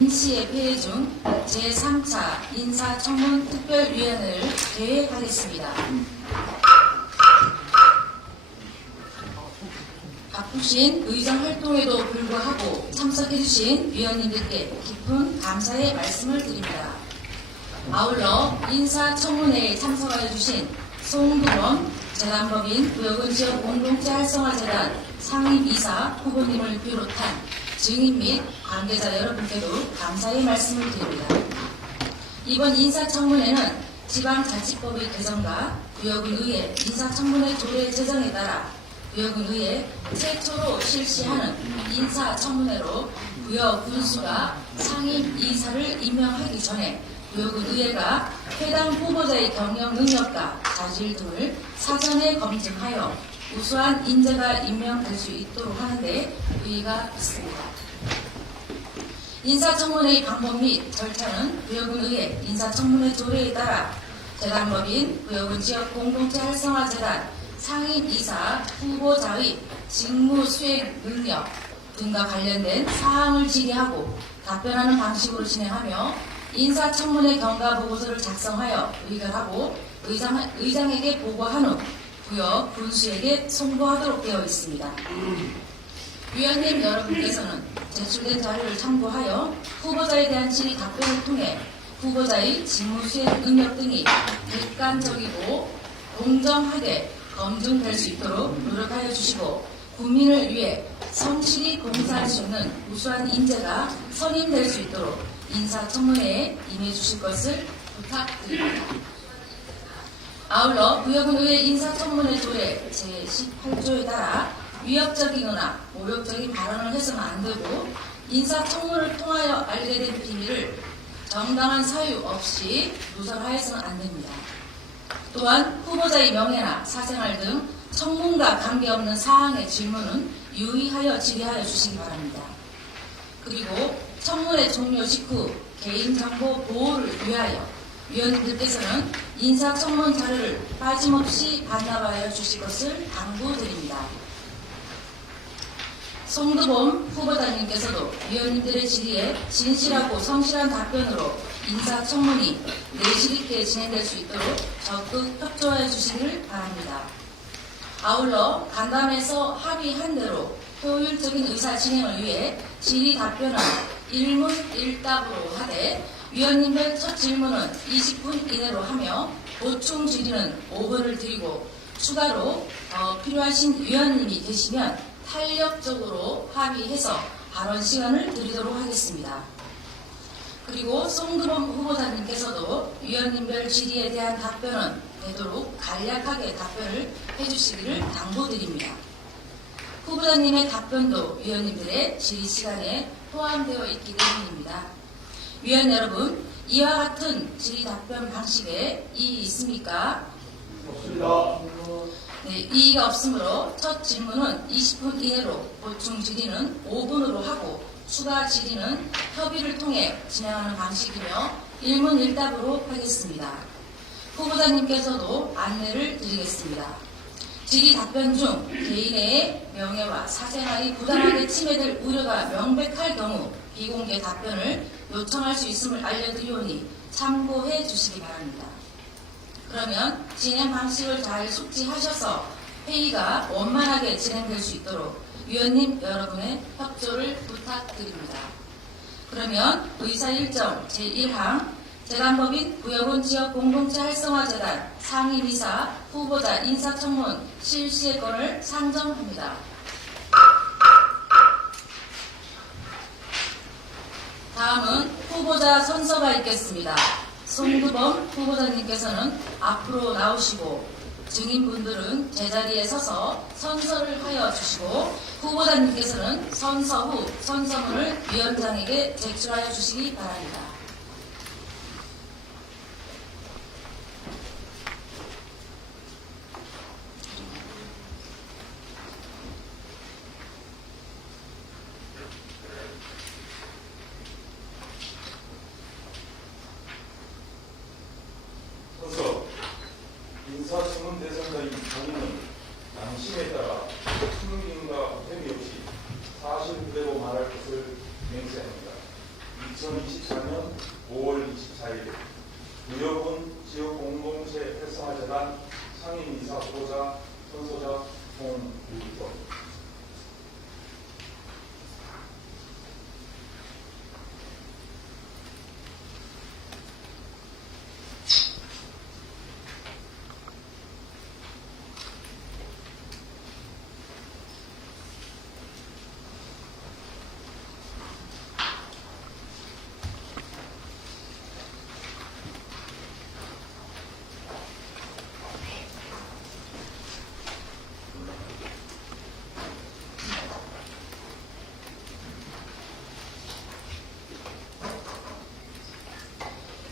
인시의 폐해 중 제3차 인사청문특별위원회를 계획하겠습니다. 바쁘신 의정 활동에도 불구하고 참석해주신 위원님들께 깊은 감사의 말씀을 드립니다. 아울러 인사청문회에 참석하여 주신 송두범 재단법인 구역은 지역 공동체 활성화재단 상임이사 후보님을 비롯한 증인 및 관계자 여러분께도 감사의 말씀을 드립니다. 이번 인사청문회는 지방자치법의 개정과 구역은의회 인사청문회 조례 제정에 따라 구역은의회 최초로 실시하는 인사청문회로 구역 군수가 상임이사를 임명하기 전에 구역은의회가 해당 후보자의 경영 능력과 자질 등을 사전에 검증하여 우수한 인재가 임명될 수 있도록 하는데 의의가 있습니다. 인사청문회의 방법 및 절차는 구역은의회 인사청문회 조례에 따라 재단법인 구역은 지역 공동체 활성화재단 상임이사 후보자의 직무 수행 능력 등과 관련된 사항을 질의하고 답변하는 방식으로 진행하며 인사청문회 경과보고서를 작성하여 의결하고 의장에게 보고한 후 구역 군수에게 송부하도록 되어 있습니다. 위원님 여러분께서는 제출된 자료를 참고하여 후보자에 대한 질의 답변을 통해 후보자의 직무 수행 능력 등이 객관적이고 공정하게 검증될 수 있도록 노력하여 주시고 국민을 위해 성실히 봉사할 수 있는 우수한 인재가 선임될 수 있도록 인사청문회에 임해 주실 것을 부탁드립니다. 아울러 구역은의회 인사청문회 조례 제18조에 따라 위협적이거나 모욕적인 발언을 해서는 안 되고 인사청문을 통하여 알게 된 비밀을 정당한 사유 없이 누설하여서는 안 됩니다. 또한 후보자의 명예나 사생활 등 청문과 관계없는 사항의 질문은 유의하여 질의하여 주시기 바랍니다. 그리고 청문회 종료 직후 개인정보 보호를 위하여 위원님들께서는 인사청문 자료를 빠짐없이 반납하여 주실 것을 당부드립니다. 송두범 후보자님께서도 위원님들의 질의에 진실하고 성실한 답변으로 인사청문이 내실 있게 진행될 수 있도록 적극 협조해 주시기를 바랍니다. 아울러 간담회에서 합의한 대로 효율적인 의사 진행을 위해 질의 답변은 일문일답으로 하되 위원님들 첫 질문은 20분 이내로 하며 보충 질의는 5분을 드리고 추가로 필요하신 위원님이 계시면 탄력적으로 합의해서 발언 시간을 드리도록 하겠습니다. 그리고 송두범 후보자님께서도 위원님별 질의에 대한 답변은 되도록 간략하게 답변을 해주시기를 당부드립니다. 후보자님의 답변도 위원님들의 질의 시간에 포함되어 있기 때문입니다. 위원 여러분, 이와 같은 질의 답변 방식에 이의 있습니까? 없습니다. 네, 이의가 없으므로 첫 질문은 20분 이내로 보충 질의는 5분으로 하고 추가 질의는 협의를 통해 진행하는 방식이며 일문일답으로 하겠습니다. 후보자님께서도 안내를 드리겠습니다. 질의 답변 중 개인의 명예와 사생활이 부당하게 침해될 우려가 명백할 경우 비공개 답변을 요청할 수 있음을 알려드리오니 참고해 주시기 바랍니다. 그러면 진행 방식을 잘 숙지하셔서 회의가 원만하게 진행될 수 있도록 위원님 여러분의 협조를 부탁드립니다. 그러면 의사 일정 제1항 재단법인 구역은 지역 공동체 활성화재단 상임이사 후보자 인사청문 실시의 건을 상정합니다. 다음은 후보자 선서가 있겠습니다. 송두범 후보자님께서는 앞으로 나오시고 증인분들은 제자리에 서서 선서를 하여 주시고 후보자님께서는 선서 후 선서문을 위원장에게 제출하여 주시기 바랍니다. 인사청문 대상자인 본인은 양심에 따라 충격과 회비 없이 사실 그대로 말할 것을 맹세합니다. 2024년 5월 24일 구여군 지역공동체 활성화재단 상임이사 후보자 선소자 송유기법.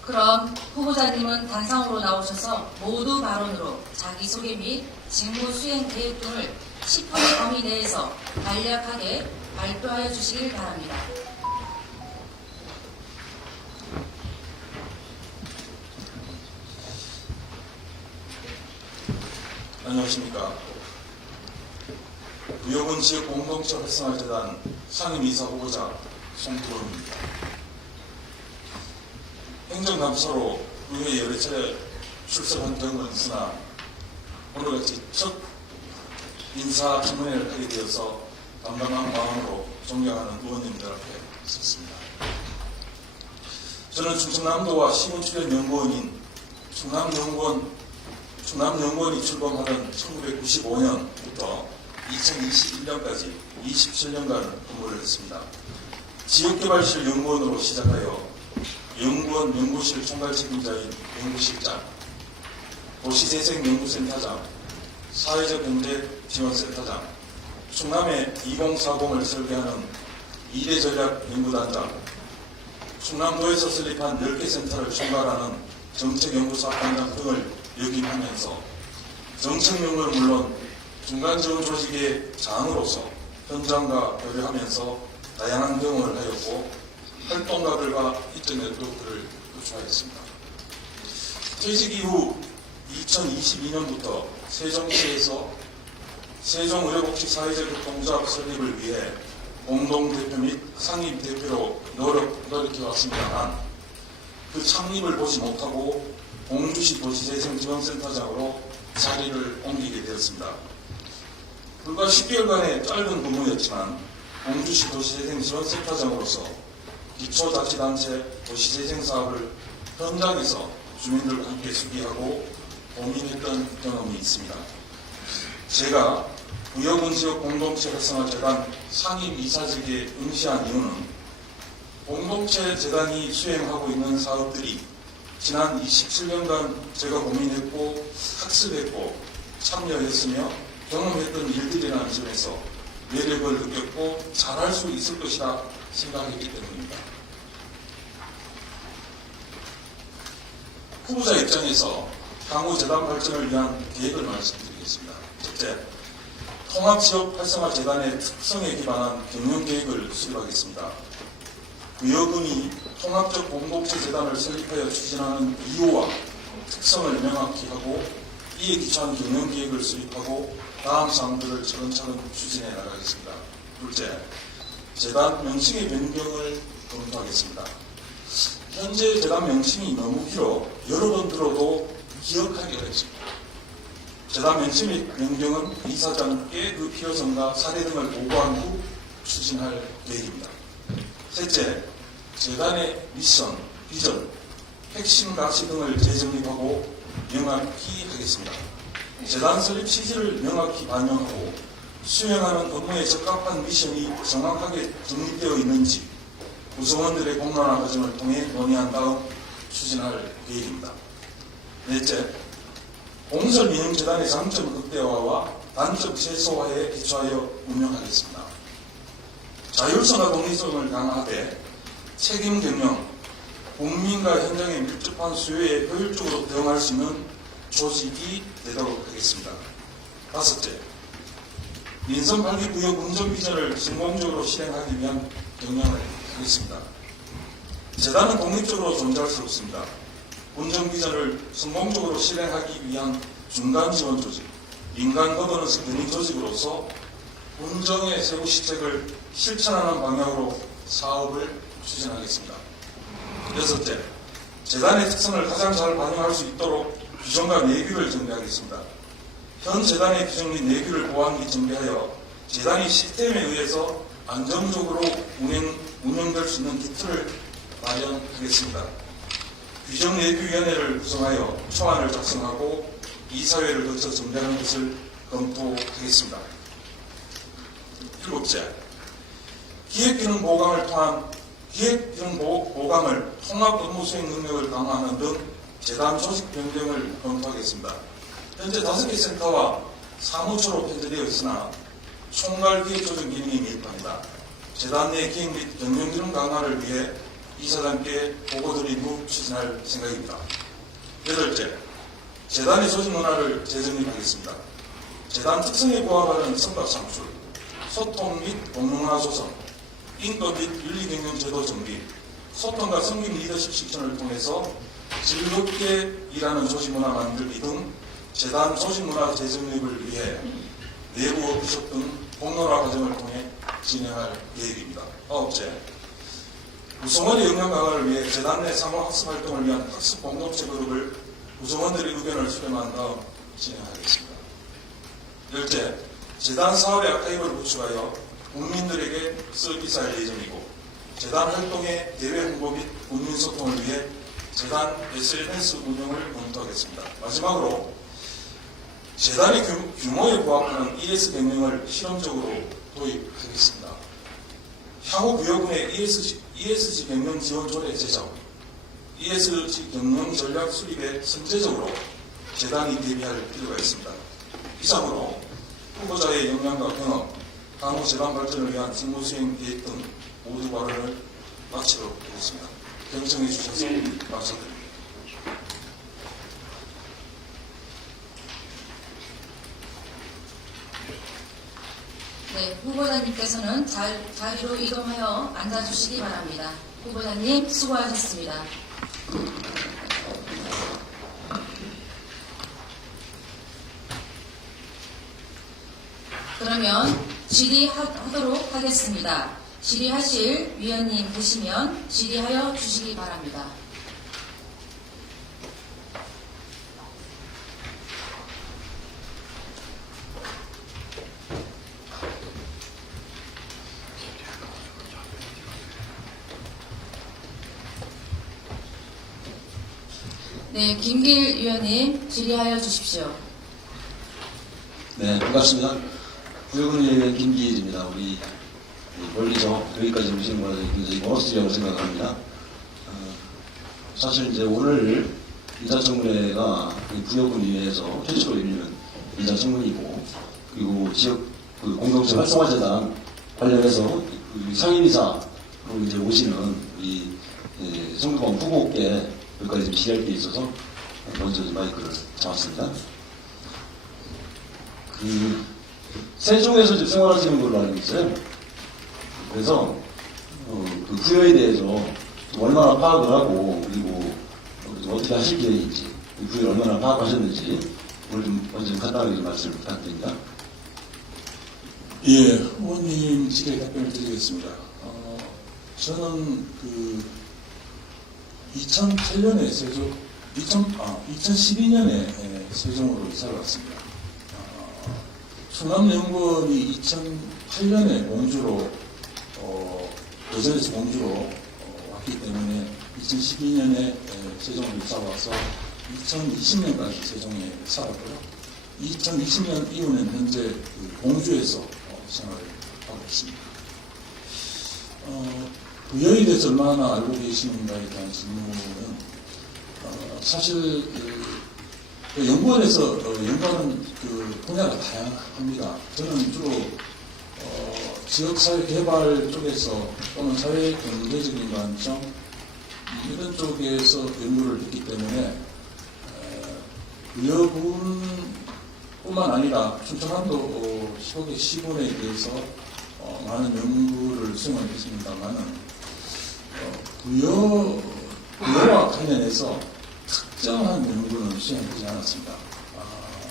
그럼 후보자님은 단상으로 나오셔서 모두 발언으로 자기소개 및 직무 수행 계획 등을 10분의 범위 내에서 간략하게 발표하여 주시길 바랍니다. 안녕하십니까. 구여군 지역공동체 활성화재단 상임이사 후보자 송두범입니다. 행정감사로 의회에 여러 차례 출석한 적은 있으나 오늘같이 첫 인사 청문회를 하게 되어서 담담한 마음으로 존경하는 의원님들 앞에 섰습니다. 저는 충청남도와 시군출연연구원인 충남연구원이 출범하던 1995년부터 2021년까지 27년간 근무를 했습니다. 지역개발실 연구원으로 시작하여 연구원 연구실 총괄 책임자인 연구실장, 도시재생연구센터장, 사회적경제지원센터장, 충남의 2040을 설계하는 2대 전략연구단장, 충남도에서 설립한 10개 센터를 총괄하는 정책연구사단장 등을 역임하면서 정책연구는 물론 중간지원 조직의 장으로서 현장과 교류하면서 다양한 경험을 하였고 활동가들과 인적 네트워크를 구축하였습니다. 퇴직 이후 2022년부터 세종시에서 세종의료복지사회적협동조합 설립을 위해 공동대표 및 상임대표로 노력해왔습니다만 그 창립을 보지 못하고 공주시 도시재생지원센터장으로 자리를 옮기게 되었습니다. 불과 10개월간의 짧은 근무였지만 공주시 도시재생지원센터장으로서 기초자치단체 도시재생 사업을 현장에서 주민들과 함께 수기하고 고민했던 경험이 있습니다. 제가 구여군 지역 공동체 활성화재단 상임이사직에 응시한 이유는 공동체 재단이 수행하고 있는 사업들이 지난 27년간 제가 고민했고 학습했고 참여했으며 경험했던 일들이라는 점에서 매력을 느꼈고 잘할 수 있을 것이라 생각했기 때문입니다. 후보자 입장에서 향후 재단 발전을 위한 계획을 말씀드리겠습니다. 첫째, 통합지역 활성화재단의 특성에 기반한 경영계획을 수립하겠습니다. 구여군이 통합적 공동체 재단을 설립하여 추진하는 이유와 특성을 명확히 하고 이에 기초한 경영계획을 수립하고 다음 사항들을 차근차근 추진해 나가겠습니다. 둘째, 재단 명칭의 변경을 검토하겠습니다. 현재 재단 명칭이 너무 길어 여러 번 들어도 기억하기 어렵습니다. 재단 명칭의 변경은 이사장께 그 필요성과 사례 등을 보고한 후 추진할 계획입니다. 셋째, 재단의 미션, 비전, 핵심 가치 등을 재정립하고 명확히 하겠습니다. 재단 설립 취지를 명확히 반영하고 수행하는 업무에 적합한 미션이 정확하게 정립되어 있는지 구성원들의 공론화 과정을 통해 논의한 다음 추진할 계획입니다. 넷째, 공설민영재단의 장점 극대화와 단점 최소화에 기초하여 운영하겠습니다. 자율성과 독립성을 강화하되 책임 경영, 국민과 현장의 밀접한 수요에 효율적으로 대응할 수 있는 조직이 되도록 하겠습니다. 다섯째, 민선 8기 구역 운전 비전을 성공적으로 실행하기 위한 경영을 하겠습니다. 재단은 독립적으로 존재할 수 없습니다. 운전 비전을 성공적으로 실행하기 위한 중간 지원 조직, 민간 거버넌스 견인 조직으로서 운정의 세부 시책을 실천하는 방향으로 사업을 추진하겠습니다. 여섯째, 재단의 특성을 가장 잘 반영할 수 있도록 규정과 내규를 정비하겠습니다. 현 재단의 규정 및 내규를 보완 정비하여 재단이 시스템에 의해서 안정적으로 운영될 수 있는 기틀을 마련하겠습니다. 규정내규위원회를 구성하여 초안을 작성하고 이사회를 거쳐 정비하는 것을 검토하겠습니다. 일곱째, 기획기능보강을 통합 업무 수행 능력을 강화하는 등 재단 조직 변경을 검토하겠습니다. 현재 5개 센터와 사무처로 편제되어 있으나 총괄 기획조정 기능이 미흡합니다. 재단 내 기획 및 경영 기능 강화를 위해 이사장께 보고드린 후 추진할 생각입니다. 여덟째, 재단의 조직 문화를 재정립하겠습니다. 재단 특성에 부합하는 성과 창출, 소통 및 공론화 조성, 인권 및 윤리 경영 제도 정비, 소통과 성김 리더십 실천을 통해서 즐겁게 일하는 조직 문화 만들기 등 재단 조직 문화 재정립을 위해 내부 워크숍 등 공론화 과정을 통해 진행할 계획입니다. 아홉째, 구성원의 역량 강화를 위해 재단 내 상호 학습 활동을 위한 학습 공동체 그룹을 구성원들의 의견을 수렴한 다음 진행하겠습니다. 열째, 재단 사업의 아카이브를 구축하여 국민들에게 서비스할 예정이고 재단 활동의 대외 홍보 및 국민 소통을 위해 재단 SNS 운영을 검토하겠습니다. 마지막으로 재단의 규모에 부합하는 ES 경영을 실험적으로 도입하겠습니다. 향후 부여군의 ESG 경영 지원 조례 제정, ESG 경영 전략 수립에 선제적으로 재단이 대비할 필요가 있습니다. 이상으로 후보자의 역량과 경험, 향후 재단 발전을 위한 직무 수행 계획 등 모두 발언을 마치도록 하겠습니다. 경청해 주셔서 감사드립니다. 네, 후보자님께서는 자리로 이동하여 앉아주시기 바랍니다. 후보자님 수고하셨습니다. 그러면 질의하도록 하겠습니다. 질의하실 위원님 계시면 질의하여 주시기 바랍니다. 네, 김길 위원님 질의하여 주십시오. 네, 반갑습니다. 구역은의원 김기일입니다. 우리 멀리서 여기까지 오시는 거는 굉장히 보너스라고 생각합니다. 사실 이제 오늘 인사청문회가 구역은의회에서 최초로 열리는 인사청문이고, 그리고 지역 공동체 활성화재단 관련해서 상임이사로 이제 오시는 우리 성두광 후보께 여기까지 좀 질의할 게 있어서 먼저 마이크를 잡았습니다. 세종에서 지금 생활하시는 걸로 알고 있어요. 그래서 그 부여에 대해서 얼마나 파악을 하고 그리고 어떻게 하실 계획인지 그 부여를 얼마나 파악하셨는지 오늘 좀 먼저 간단하게 말씀 부탁드립니다. 예, 후보님 질의 답변을 드리겠습니다. 저는 2008년에 2012년에 세종으로 이사를 왔습니다. 충남연구원이 2008년에 공주로 여전에서 공주로 왔기 때문에 2012년에 세종으로 이사 와서 2020년까지 세종에 살았고요. 2020년 이후는 현재 공주에서 생활을 하고 있습니다. 부여에 대해서 얼마나 알고 계시는가에 대한 질문은 사실 연구원에서 연구하는 분야가 다양합니다. 저는 주로 지역사회 개발 쪽에서 또는 사회 경제적인 관점 이런 쪽에서 연구를 했기 때문에 부여군뿐만 아니라 춘천한도 15개 시군에 대해서 많은 연구를 수행을 했습니다만은 부여와 관련해서 특정한 연구는 수행하지 않았습니다.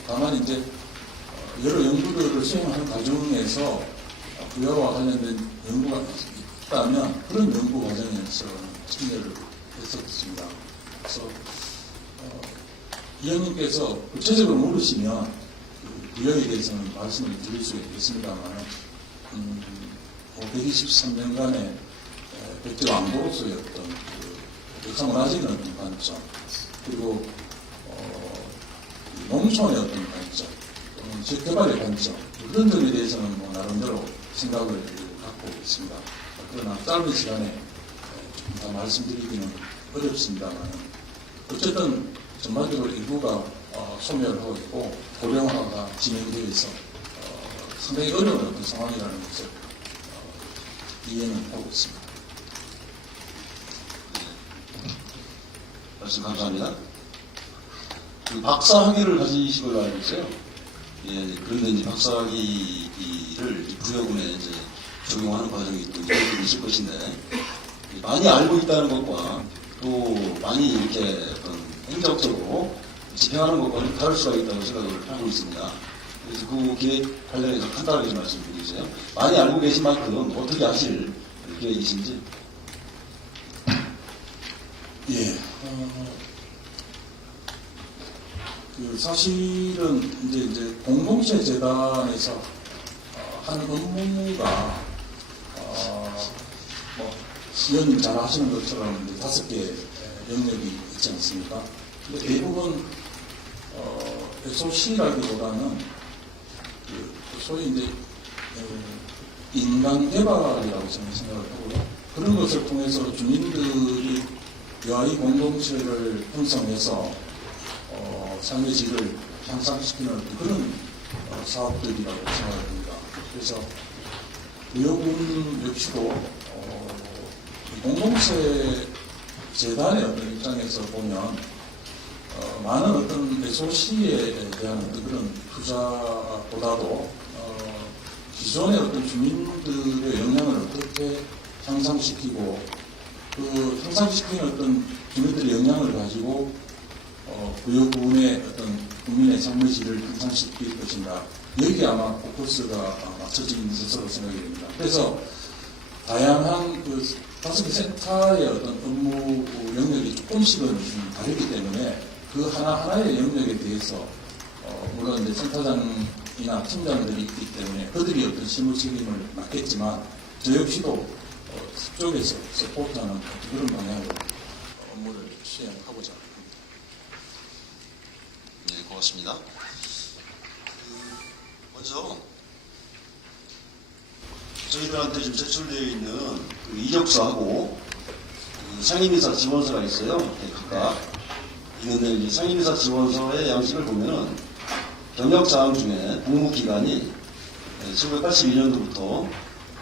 다만 이제 여러 연구들을 수행하는 과정에서 부여와 관련된 연구가 있다면 그런 연구 과정에서 참여를 했었습니다. 그래서 위원님께서 구체적으로 물으시면 그 부여에 대해서는 말씀을 드릴 수 있겠습니다만 123년간의 백제 왕조로서의 어떤 그 역사문화적인 어떤 관점, 그리고 농촌의 어떤 관점, 또는 지역개발의 관점, 그런 점에 대해서는 뭐 나름대로 생각을 갖고 있습니다. 그러나 짧은 시간에 조금 다 말씀드리기는 어렵습니다만, 어쨌든 전반적으로 일부가 소멸하고 있고 고령화가 진행되어 있어 상당히 어려운 어떤 상황이라는 것을 이해는 하고 있습니다. 말씀 감사합니다. 그 박사학위를 가지신 걸로 알고 있어요. 예, 그런데 이제 박사학위를 부여군에 이제 적용하는 과정이 또 있을 것인데, 많이 알고 있다는 것과 또 많이 이렇게 어떤 행정적으로 집행하는 것과는 다를 수가 있다고 생각을 하고 있습니다. 그래서 그 계획 관련해서 간단하게 좀 말씀해 주세요. 많이 알고 계신 만큼 어떻게 하실 계획이신지. 예. 그 사실은 이제 공동체 재단에서 하는 업무가 뭐 위원님 잘 아시는 것처럼 이제 5개 영역이 있지 않습니까? 근데 대부분 SOC라기보다는 그 소위 이제 인간 개발이라고 저는 생각을 하고요. 그런 것을 통해서 주민들이 여아이 공동체를 형성해서 삶의 질을 향상시키는 그런 사업들이라고 생각합니다. 그래서 부여군 역시도 공동체 재단의 어떤 입장에서 보면 많은 어떤 SOC에 대한 어떤 그런 투자보다도 기존의 어떤 주민들의 역량을 어떻게 향상시키고 그 향상시키는 어떤 주민들의 역량을 가지고 부여군의 어떤 국민의 삶의 질을 향상시킬 것인가, 여기에 아마 포커스가 맞춰져 있는 것으로 생각이 됩니다. 그래서 다양한 그 5개 센터의 어떤 업무 영역이 조금씩은 좀 다르기 때문에 그 하나하나의 영역에 대해서 물론 이제 센터장이나 팀장들이 있기 때문에 그들이 어떤 실무 책임을 맡겠지만 저 역시도 그쪽에서 서포트하는 그런 방향으로 업무를 수행하고자 합니다. 네, 고맙습니다. 먼저 저희들한테 지금 제출되어 있는 그 이력서하고 그 상임이사 지원서가 있어요. 네, 각각 있는데 이제 상임이사 지원서의 양식을 보면은 경력사항 중에 복무기간이 1982년도부터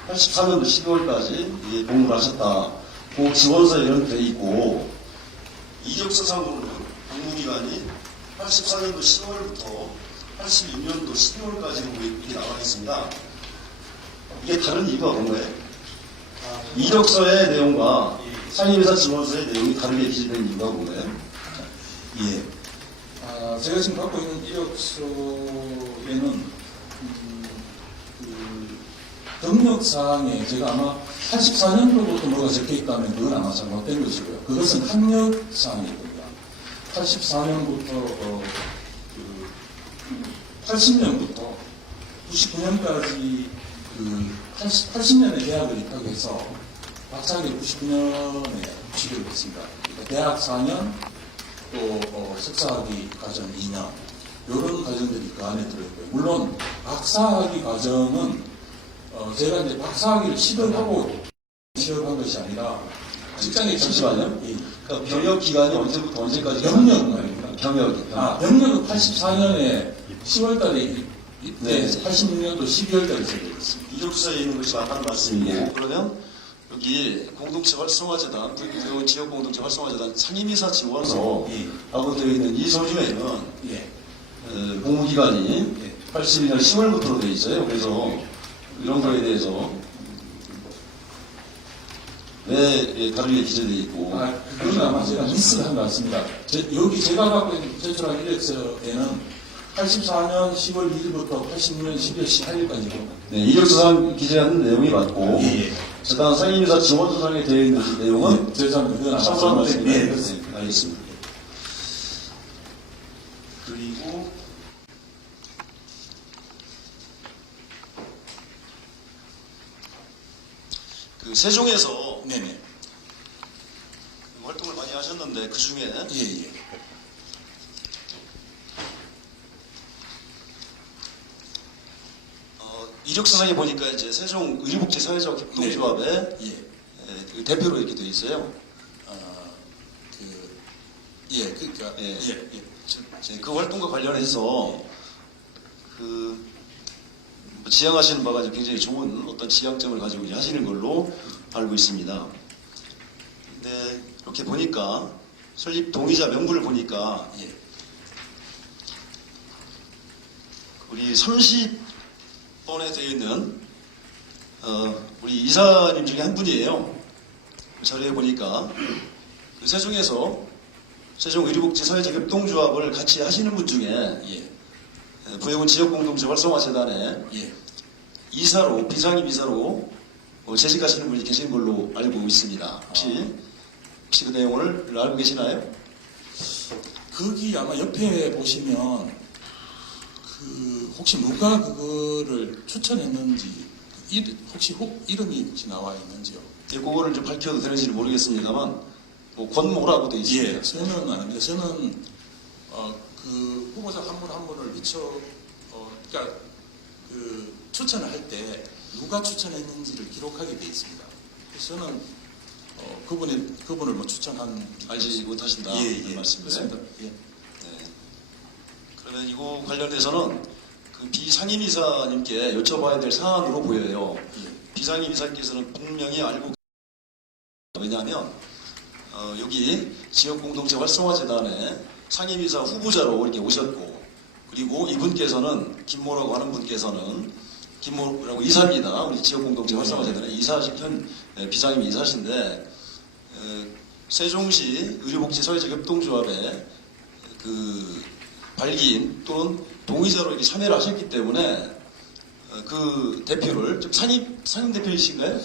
84년도 12월까지 복무를 하셨다. 그 지원서에 이런 게 있고, 이력서상으로는 복무기간이 84년도 10월부터 86년도 12월까지 이렇게 나와 있습니다. 이게 다른 이유가 뭔가요? 이력서의 내용과 상임이사 지원서의 내용이 다르게 기재된 이유가 뭔가요? 예. 제가 지금 갖고 있는 이력서에는 그 경력사항에 제가 아마 84년도부터 뭐가 적혀 있다면 그건 아마 잘못된 것이고요. 그것은 학력사항일 겁니다. 84년부터 80년부터 99년까지 80년에 대학을 입학해서 박사학위 99년에 취득을 했습니다. 그러니까 대학 4년 또 석사학위 과정 2년 이런 과정들이 그 안에 들어있고요. 물론 박사학위 과정은 제가 이제 박사학위를 취득하고 취업한 것이 아니라 직장에 잠시만요. 예. 그러니까 병역 기간이 언제부터 언제까지? 병력은 아닙니다. 병역이. 병력은 84년에 10월달에 네. 86년도 12월달에 제대했습니다. 이력서에 있는 것이 맞다는 말씀이고, 그러면 여기 공동체 활성화재단, 부여군 지역 공동체 활성화재단 상임이사 지원서하고 되어 있는 이 서류에는 예. 복무기간이 82년 10월부터로 되어 있어요. 그래서 이런 거에 대해서 왜 다르게 기재되어 있고. 그건 아마 제가 미스를 한 것 같습니다. 여기 제가 갖고 있는 제출한 이력서에는 84년 10월 1일부터 86년 12월 18일까지고. 네, 이력서상 기재하는 내용이 맞고, 예. 재단 상임이사 지원서상에 되어 있는 내용은 죄송합니다. 참고하면 됩니다. 네. 네, 알겠습니다. 그리고 그 세종에서 네네. 활동을 많이 하셨는데 그 중에 예. 이력서상에 보니까 이제 세종 의료복지 사회적 협동조합의 예. 그 대표로 이렇게 되어 있어요. 그러니까 예. 예. 그 활동과 관련해서 뭐 지향하시는 바가 굉장히 좋은 어떤 지향점을 가지고 이제 하시는 걸로 알고 있습니다. 근데 이렇게 보니까 설립 동의자 명부를 보니까 예. 우리 30번에 되어 있는 우리 이사님 중에 한 분이에요. 자료에 보니까 그 세종에서 세종 의료복지 사회적 협동조합을 같이 하시는 분 중에 예. 부여군 지역공동체 활성화재단에 예. 이사로 비상임 이사로 재직하시는 분이 계신 걸로 알고 있습니다. 혹시 그 내용을 알고 계시나요? 거기 아마 옆에 보시면 혹시 누가 그거를 추천했는지 혹시 이름이 혹시 나와 있는지요? 예, 그거를 좀 밝혀도 되는지는 모르겠습니다만 뭐 권모라고 되어 있습니다. 예, 저는 아닙니다. 저는 그 후보자 한 분 한 분을 그러니까 그 추천을 할 때 누가 추천했는지를 기록하게 되어 있습니다. 그래서 저는 그분을 뭐 추천한 알지 못하신다. 예, 말씀이세요? 그렇습니다. 예. 네. 그러면 이거 관련해서는 그 비상임이사님께 여쭤봐야 될 사안으로 보여요. 예. 비상임이사께서는 분명히 알고 왜냐하면 여기 지역공동체 활성화재단에 상임이사 후보자로 이렇게 오셨고 그리고 이분께서는 김모라고 하는 분께서는 김모라고 이사입니다. 우리 지역공동체 활성화재단의 이사시킨 비상임 이사신데 세종시 의료복지 사회적 협동조합의 그 발기인 또는 동의자로 이렇게 참여를 하셨기 때문에 그 대표를 좀 상임 대표이신가요?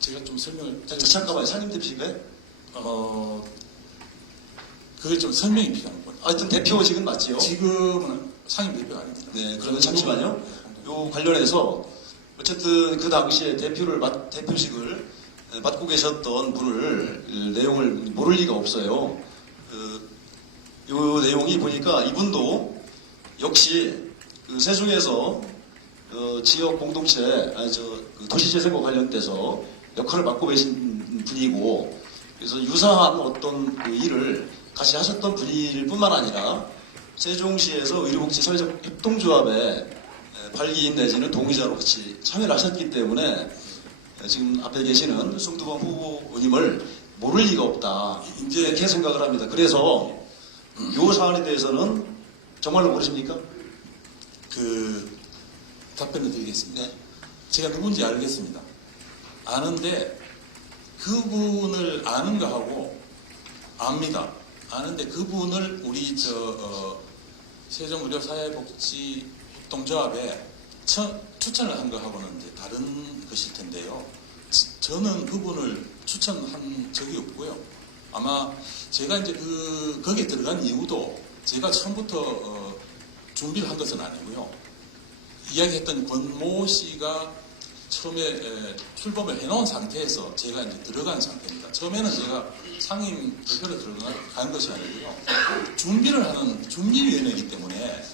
제가 좀 설명을 잠깐만요. 상임 대표이신가요? 그게 좀 설명이 필요한 거예요. 하여튼 대표 지금 맞지요? 지금은 상임 대표가 아닙니다. 네, 그러면 잠시만요. 요 관련해서 어쨌든 그 당시에 대표직을 맡고 계셨던 분을 내용을 모를 리가 없어요. 요 내용이 보니까 이분도 역시 그 세종에서 지역 공동체 그 도시재생과 관련돼서 역할을 맡고 계신 분이고 그래서 유사한 어떤 그 일을 같이 하셨던 분일 뿐만 아니라 세종시에서 의료복지 사회적 협동조합에 발기인 내지는 동의자로 같이 참여를 하셨기 때문에 지금 앞에 계시는 송두범 후보님을 모를 리가 없다. 이렇게 생각을 합니다. 그래서 이 사안에 대해서는 정말로 모르십니까? 답변을 드리겠습니다. 네. 제가 누군지 알겠습니다. 아는데 그분을 아는가 하고 압니다. 아는데 그분을 우리 세종의료사회복지협동조합에 추천을 한 거하고는 이제 다른 것일 텐데요. 저는 그분을 추천한 적이 없고요. 아마 제가 이제 거기에 들어간 이유도 제가 처음부터 준비를 한 것은 아니고요. 이야기했던 권모 씨가 처음에 출범을 해놓은 상태에서 제가 이제 들어간 상태입니다. 처음에는 제가 상임 대표로 들어간 것이 아니고요. 준비를 하는 준비위원회이기 때문에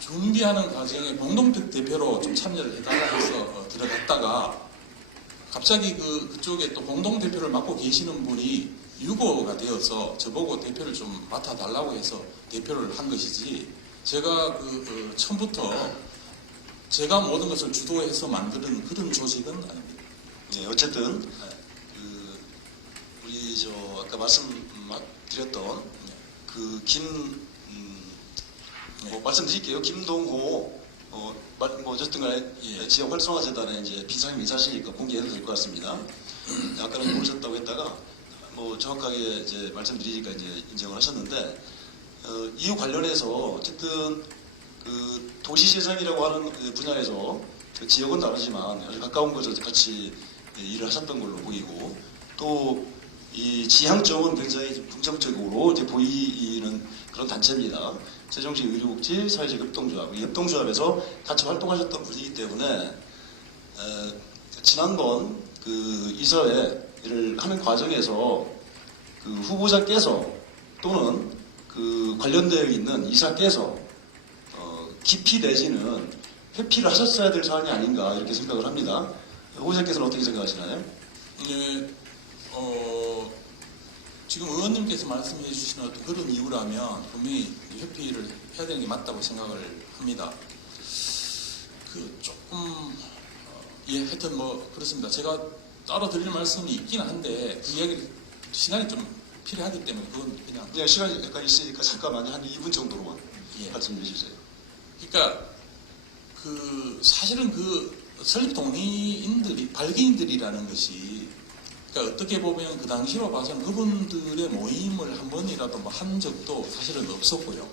준비하는 과정에 공동대표로 좀 참여를 해달라 해서 들어갔다가 갑자기 그쪽에 또 공동대표를 맡고 계시는 분이 유고가 되어서 저보고 대표를 좀 맡아달라고 해서 대표를 한 것이지 제가 처음부터 제가 모든 것을 주도해서 만드는 그런 조직은 아닙니다. 네, 어쨌든 우리 아까 말씀드렸던 말씀드릴게요. 김동호 어쨌든 간에 지역 활성화재단의 이제 비상임 이사시니까 공개해도 될 것 같습니다. 아까는 모르셨다고 했다가 정확하게 이제 말씀드리니까 이제 인정을 하셨는데 이유 관련해서 어쨌든 도시재생이라고 하는 분야에서 지역은 다르지만 아주 가까운 곳을 같이 일을 하셨던 걸로 보이고 또 이 지향점은 굉장히 좀 긍정적으로 이제 보이는 그런 단체입니다. 세종시 의료복지 사회적 협동조합, 이 협동조합에서 같이 활동하셨던 분이기 때문에 지난번 그 이사회를 하는 과정에서 그 후보자께서 또는 그 관련되어 있는 이사께서 깊이 내지는 회피를 하셨어야 될 사안이 아닌가 이렇게 생각을 합니다. 후보자께서는 어떻게 생각하시나요? 네, 지금 의원님께서 말씀해 주신 어떤 그런 이유라면 분명히 회피를 해야 되는 게 맞다고 생각을 합니다. 하여튼 뭐 그렇습니다. 제가 따로 드릴 말씀이 있긴 한데 그 이야기를 시간이 좀 필요하기 때문에 그건 그냥 네, 시간이 약간 있으니까 잠깐만요. 한 2분 정도로만 말씀해 주세요. 그러니까 사실은 그 설립 동의인들이 발기인들이라는 것이 그러니까 어떻게 보면 그 당시로 봐서는 그분들의 모임을 한 번이라도 뭐 한 적도 사실은 없었고요.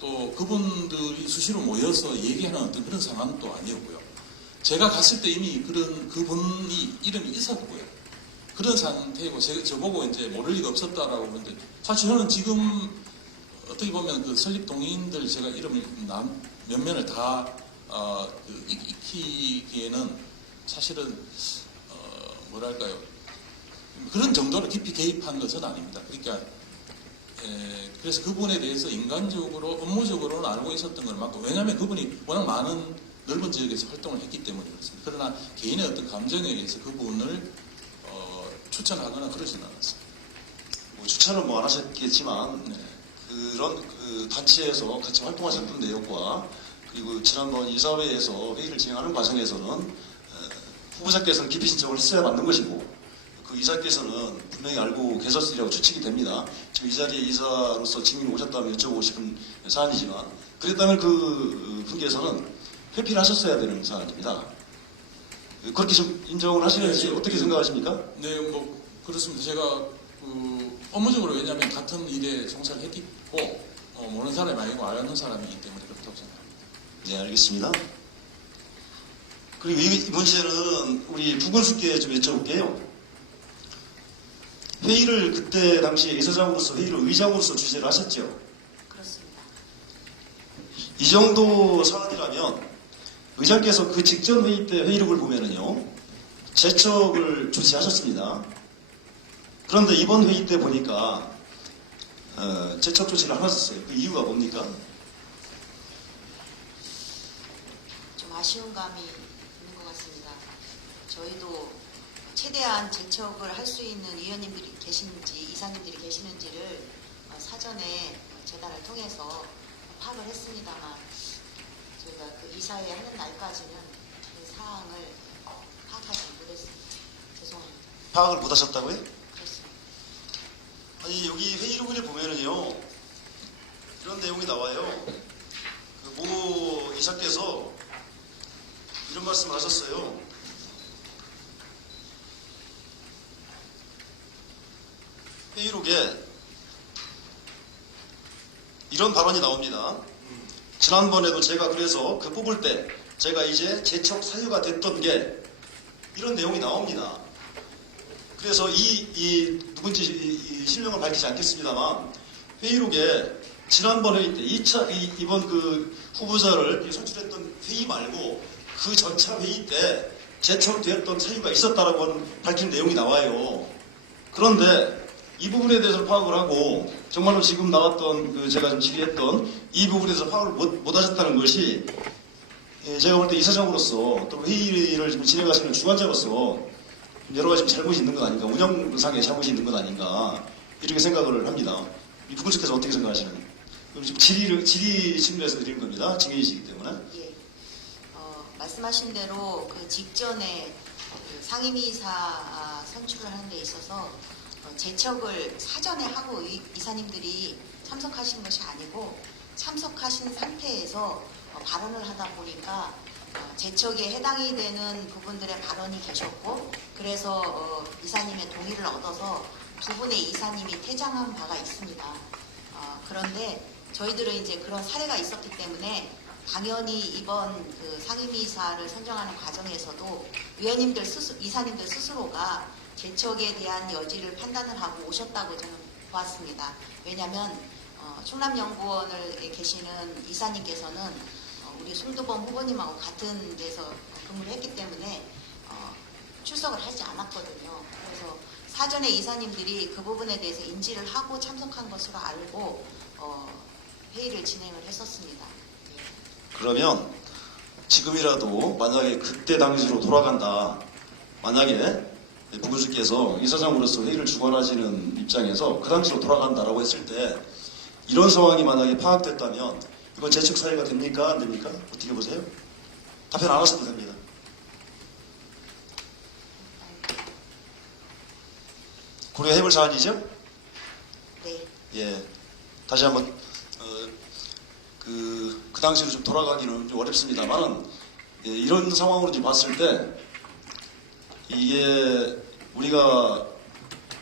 또 그분들이 수시로 모여서 얘기하는 어떤 그런 상황도 아니었고요. 제가 갔을 때 이미 그분이 이름이 있었고요. 그런 상태이고 저보고 이제 모를 리가 없었다라고 하는데 사실 저는 지금 어떻게 보면 그 설립 동의인들 제가 이름을 몇 면을 다 익히기에는 사실은 뭐랄까요 그런 정도로 깊이 개입한 것은 아닙니다. 그러니까 그래서 그분에 대해서 인간적으로 업무적으로는 알고 있었던 건 맞고 왜냐하면 그분이 워낙 많은 넓은 지역에서 활동을 했기 때문에 그렇습니다. 그러나 개인의 어떤 감정에 의해서 그분을 추천하거나 그러지는 않았습니다. 뭐 추천은 뭐 안 하셨겠지만 네. 그런 그 단체에서 같이 활동하셨던 내용과 그리고 지난번 이사회에서 회의를 진행하는 과정에서는 후보자께서는 기피 신청을 했어야 맞는 것이고 그 이사께서는 분명히 알고 계셨으리라고 추측이 됩니다. 지금 이 자리에 이사로서 증인이 오셨다면 여쭤보고 싶은 사안이지만 그랬다면 그 분께서는 회피를 하셨어야 되는 사안입니다. 그렇게 좀 인정을 하시는지 어떻게 생각하십니까? 네, 뭐 그렇습니다. 제가 업무적으로 왜냐하면 같은 일에 종사를 했고 모르는 사람이 아니고 아는 사람이기 때문에 그렇다고 생각합니다. 네, 알겠습니다. 그리고 이 문제는 우리 부근수께 좀 여쭤볼게요. 회의를 그때 당시에 이사장으로서 회의를 의장으로서 주재를 하셨죠? 그렇습니다. 이 정도 사안이라면 의장께서 그 직전 회의 때 회의록을 보면은요 제척을 조치하셨습니다. 그런데 이번 회의 때 보니까 제척 조치를 안 하셨어요. 그 이유가 뭡니까? 좀 아쉬운 감이 있는 것 같습니다. 저희도 최대한 제척을 할 수 있는 위원님들이 계신지 이사님들이 계시는지를 사전에 재단을 통해서 파악을 했습니다만 저희가 그 이사회 하는 날까지는 그 사항을 파악하지 못했습니다. 죄송합니다. 파악을 못 하셨다고요? 그렇습니다. 아니 여기 회의록을 보면은요 이런 내용이 나와요. 그 모 이사께서 이런 말씀을 하셨어요. 회의록에 이런 발언이 나옵니다. 지난번에도 제가 그래서 그 뽑을 때 제가 이제 제척 사유가 됐던 게 이런 내용이 나옵니다. 그래서 누군지 이 실명을 밝히지 않겠습니다만 회의록에 지난번 회의 때 이번 그 후보자를 선출했던 회의 말고 그 전차 회의 때 제척되었던 사유가 있었다라고 밝힌 내용이 나와요. 그런데 이 부분에 대해서 파악을 하고 정말로 지금 나왔던 그 제가 좀 질의했던 이 부분에 대해서 파악을 못 하셨다는 것이 제가 볼 때 이사장으로서 또 회의를 지금 진행하시는 주관자로서 여러 가지 잘못이 있는 것 아닌가, 운영상의 잘못이 있는 것 아닌가 이렇게 생각을 합니다. 이 부분께서 어떻게 생각하시나요? 지금 질의 측면에서 드리는 겁니다. 증인이시기 때문에. 예. 말씀하신 대로 그 직전에 그 상임이사 선출을 하는 데 있어서 제척을 사전에 하고 이사님들이 참석하신 것이 아니고 참석하신 상태에서 발언을 하다 보니까 제척에 해당이 되는 부분들의 발언이 계셨고 그래서 이사님의 동의를 얻어서 두 분의 이사님이 퇴장한 바가 있습니다. 그런데 저희들은 이제 그런 사례가 있었기 때문에 당연히 이번 그 상임이사를 선정하는 과정에서도 이사님들 스스로가 제척에 대한 여지를 판단을 하고 오셨다고 저는 보았습니다. 왜냐하면 충남연구원에 계시는 이사님께서는 우리 송두범 후보님하고 같은 데서 근무를 했기 때문에 출석을 하지 않았거든요. 그래서 사전에 이사님들이 그 부분에 대해서 인지를 하고 참석한 것으로 알고 회의를 진행을 했었습니다. 그러면 지금이라도 만약에 그때 당시로 돌아간다. 만약에 부교수께서 이사장으로서 회의를 주관하시는 입장에서 그 당시로 돌아간다라고 했을 때 이런 상황이 만약에 파악됐다면 이건 재측 사유가 됩니까? 안 됩니까? 어떻게 보세요? 답변 안 하셔도 됩니다. 고려해볼 사안이죠? 네. 예. 다시 한번 그 당시로 좀 돌아가기는 좀 어렵습니다만 예, 이런 상황으로 지금 봤을 때 이게 우리가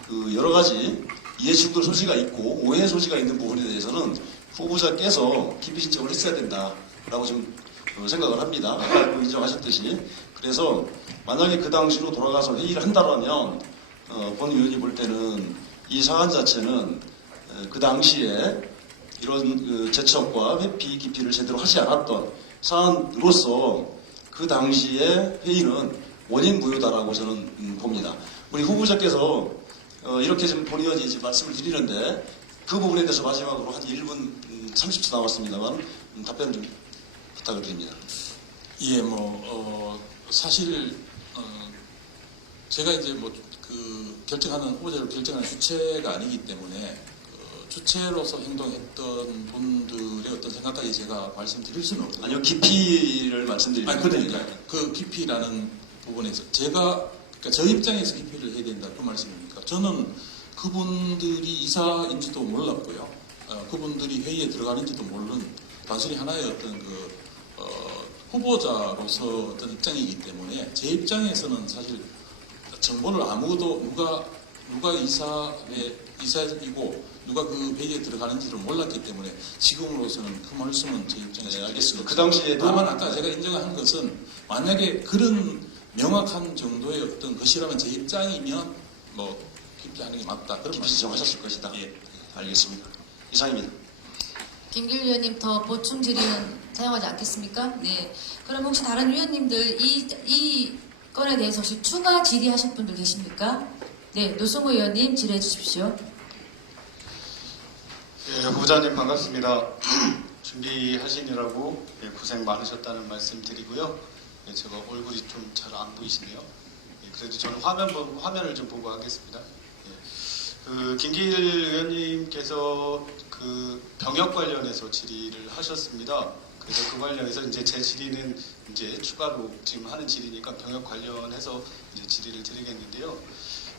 그 여러 가지 이해충돌 소지가 있고 오해 소지가 있는 부분에 대해서는 후보자께서 깊이 신청을 했어야 된다라고 좀 생각을 합니다. 아까 인정하셨듯이. 그래서 만약에 그 당시로 돌아가서 회의를 한다면 본 의원이 볼 때는 이 사안 자체는 그 당시에 이런 그 제척과 회피 기피를 제대로 하지 않았던 사안으로서 그 당시에 회의는 원인 무효다라고 저는 봅니다. 우리 후보자께서 이렇게 지금 본 의원이 이제 말씀을 드리는데 그 부분에 대해서 마지막으로 한 1분 30초 남았습니다만 답변 좀 부탁을 드립니다. 예, 사실 제가 이제 그 결정하는 후보자를 결정하는 주체가 아니기 때문에 주체로서 행동했던 분들의 어떤 생각까지 제가 말씀드릴 수는 없거든요. 아니요, 깊이를 말씀드리는 아니, 그러니까 그 깊이라는 부분에서 그러니까 저 입장에서 깊이를 해야 된다 그 말씀입니까? 저는 그분들이 이사인지도 몰랐고요. 그분들이 회의에 들어가는지도 모르는 단순히 하나의 어떤 후보자로서 어떤 입장이기 때문에 제 입장에서는 사실 정보를 아무도 누가 이사이고 누가 그 회의에 들어가는지를 몰랐기 때문에 지금으로서는 그 말씀은 제 입장에서 알겠습니다. 그 당시에 다만 아까 제가 인정한 것은 만약에 그런 명확한 정도의 어떤 것이라면 제 입장이면 깊이 하는 게 맞다. 그런 깊이 지정하셨을 것이다. 예. 알겠습니다. 이상입니다. 김길 위원님 더 보충 질의는 사용하지 않겠습니까? 네. 그럼 혹시 다른 위원님들 이 건에 대해서 혹시 추가 질의하실 분들 계십니까? 네, 노승호 의원님 질의해 주십시오. 예, 후보자님 반갑습니다. 준비하시느라고 고생 많으셨다는 말씀 드리고요. 예, 제가 얼굴이 좀 잘 안 보이시네요. 예, 그래도 저는 화면을 좀 보고 하겠습니다. 예, 김길 의원님께서 그 병역 관련해서 질의를 하셨습니다. 그래서 그 관련해서 이제 제 질의는 이제 추가로 지금 하는 질의니까 병역 관련해서 이제 질의를 드리겠는데요.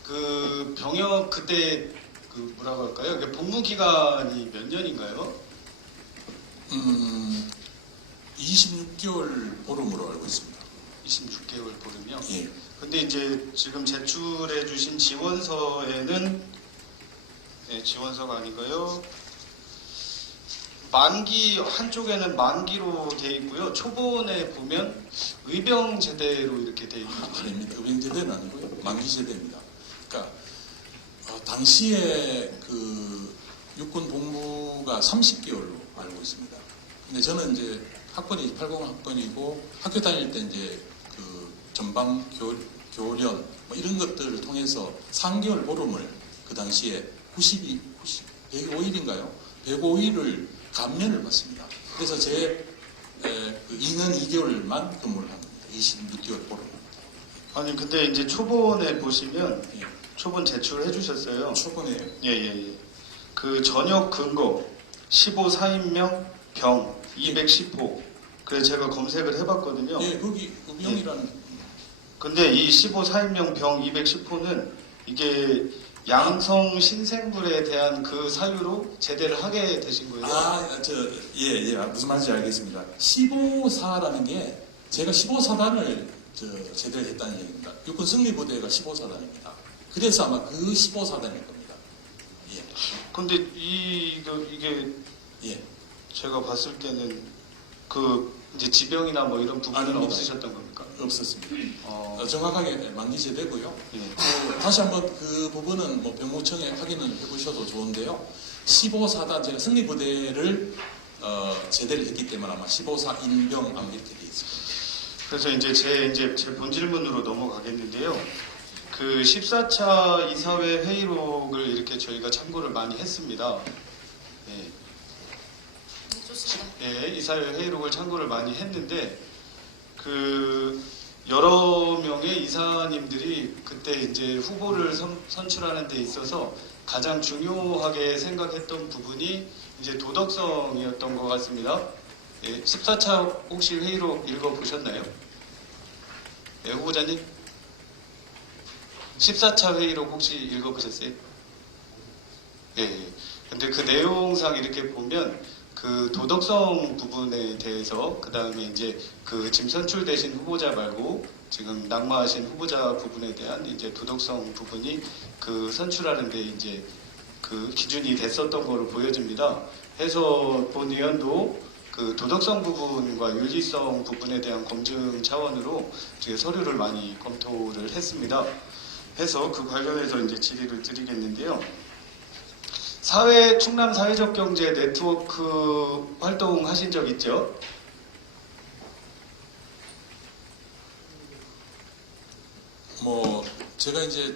그 병역 그때 그 뭐라고 할까요? 복무 기간이 몇 년인가요? 26개월 보름으로 알고 있습니다. 26개월 보름이요? 예. 근데 이제 지금 제출해 주신 지원서에는 지원서가 아닌가요? 만기 한쪽에는 만기로 돼 있고요. 초본에 보면 의병 제대로 이렇게 돼 있거든요. 아닙니다. 의병 제대는 아니고요. 만기 제대입니다. 그러니까 당시에 그 육군 복무가 30개월로 알고 있습니다. 근데 저는 이제 학번이 80 학번이고 학교 다닐 때 이제 그 전방 교련 이런 것들을 통해서 3개월 보름을 그 당시에 105일인가요? 105일을 감면을 받습니다. 그래서 제 2년 2개월만 근무를 한 겁니다. 26개월 보름. 아니 근데 이제 초본에 보시면 예. 초본 제출해 주셨어요. 초반에 예. 그 전역 근거 15 사임명 병 210호. 그래서 제가 검색을 해봤거든요. 예, 거기 의병이라는 근데 이 15 사임명 병 210호는 이게 양성 신생불에 대한 그 사유로 제대를 하게 되신 거예요. 무슨 말인지 알겠습니다. 15사라는 게 제가 15사단을 제대를 했다는 얘기입니다. 육군 승리부대가 15사단입니다. 그래서 아마 그 15사단일 겁니다. 예. 근데 이게 예. 제가 봤을 때는 그 이제 지병이나 뭐 이런 부분은 아닙니다. 없으셨던 겁니까? 없었습니다. 어, 정확하게 만기제되고요. 예. 다시 한번 그 부분은 뭐 병무청에 확인을 해보셔도 좋은데요. 15사단 제가 승리부대를 제대를 했기 때문에 아마 15사 인병 아마 이렇게 돼 있습니다. 그래서 이제 제 본질문으로 넘어가겠는데요. 그 14차 이사회 회의록을 이렇게 저희가 참고를 많이 했습니다. 예. 네, 좋습니다. 예, 이사회 회의록을 참고를 많이 했는데 그 여러 명의 이사님들이 그때 이제 후보를 선출하는 데 있어서 가장 중요하게 생각했던 부분이 이제 도덕성이었던 것 같습니다. 예, 14차 혹시 회의록 읽어보셨나요? 예, 후보자님? 14차 회의록 혹시 읽어보셨어요? 예. 근데 그 내용상 이렇게 보면 그 도덕성 부분에 대해서 그 다음에 이제 그 지금 선출되신 후보자 말고 지금 낙마하신 후보자 부분에 대한 이제 도덕성 부분이 그 선출하는데 이제 그 기준이 됐었던 거로 보여집니다. 해서 본 의원도 그 도덕성 부분과 윤리성 부분에 대한 검증 차원으로 저희 서류를 많이 검토를 했습니다. 해서 그 관련해서 이제 질의를 드리겠는데요. 충남 사회적 경제 네트워크 활동하신 적 있죠? 뭐 제가 이제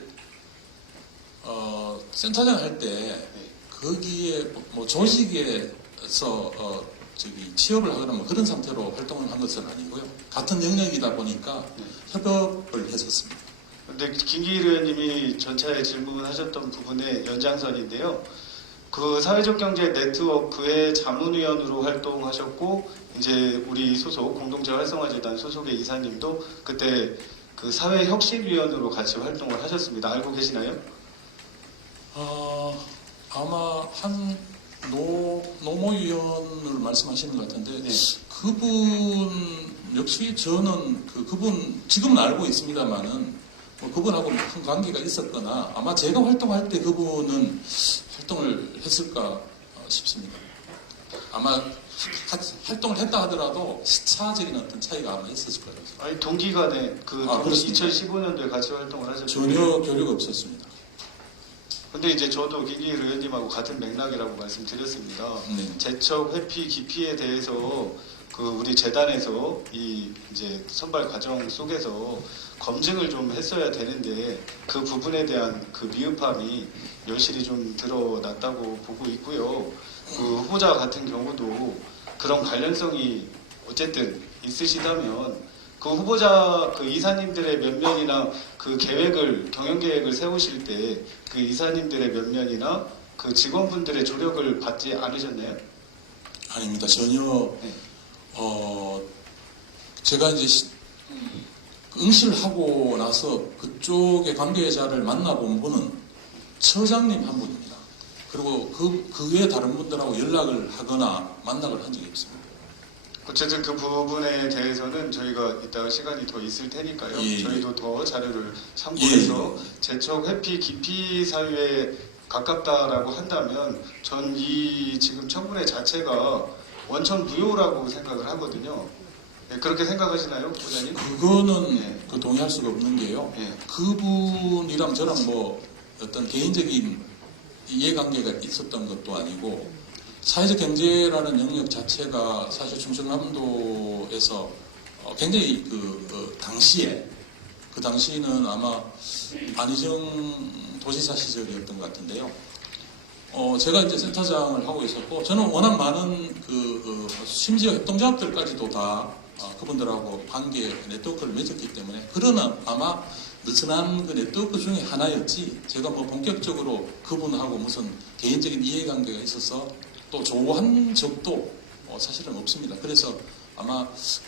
센터장 할 때 거기에 뭐 조직에서 취업을 하거나 뭐 그런 상태로 활동을 한 것은 아니고요. 같은 영역이다 보니까 협업을 했었습니다. 근데 김기일 의원님이 전차에 질문하셨던 부분의 연장선인데요. 그 사회적 경제 네트워크의 자문위원으로 활동하셨고 이제 우리 소속 공동체 활성화재단 소속의 이사님도 그때 그 사회혁신위원으로 같이 활동을 하셨습니다. 알고 계시나요? 아마 한 노모위원을 말씀하시는 것 같은데 네. 그분 역시 저는 그분 지금은 알고 있습니다만은 뭐 그분하고 큰 관계가 있었거나 아마 제가 활동할 때 그분은 활동을 했을까 싶습니다. 아마 활동을 했다 하더라도 시차적인 어떤 차이가 아마 있었을 거라고 생각합니다. 아니 동기간에 그 그렇습니까? 2015년도에 같이 활동을 하셨죠. 전혀 교류가 없었습니다. 근데 이제 저도 김기일 의원님하고 같은 맥락이라고 말씀드렸습니다. 네. 재척 회피 기피에 대해서 그 우리 재단에서 이 이제 선발 과정 속에서 검증을 좀 했어야 되는데 그 부분에 대한 그 미흡함이 여실히 좀 드러났다고 보고 있고요. 그 후보자 같은 경우도 그런 관련성이 어쨌든 있으시다면 그 후보자 그 이사님들의 면면이나 그 경영 계획을 세우실 때 그 이사님들의 면면이나 그 직원분들의 조력을 받지 않으셨나요? 아닙니다. 전혀 네. 제가 이제 응시를 하고 나서 그쪽의 관계자를 만나본 분은 처장님 한 분입니다. 그리고 그 외에 다른 분들하고 연락을 하거나 만나걸 한 적이 없습니다. 어쨌든 그 부분에 대해서는 저희가 이따가 시간이 더 있을 테니까요. 예. 저희도 더 자료를 참고해서 예. 재척 회피 기피 사유에 가깝다라고 한다면 전 이 지금 청문회 자체가 원천 무효라고 생각을 하거든요. 네, 그렇게 생각하시나요, 부장님? 그거는 예. 동의할 수가 없는 게요. 예. 그분이랑 저랑 뭐 어떤 개인적인 이해관계가 있었던 것도 아니고 사회적 경제라는 영역 자체가 사실 충청남도에서 굉장히 그 당시에는 아마 안희정 도지사 시절이었던 것 같은데요. 제가 이제 센터장을 하고 있었고 저는 워낙 많은 심지어 협동조합들까지도 다 그분들하고 관계 네트워크를 맺었기 때문에 그러나 아마 느슨한 그 네트워크 중에 하나였지 제가 뭐 본격적으로 그분하고 무슨 개인적인 이해관계가 있어서 또 조한 적도 사실은 없습니다. 그래서 아마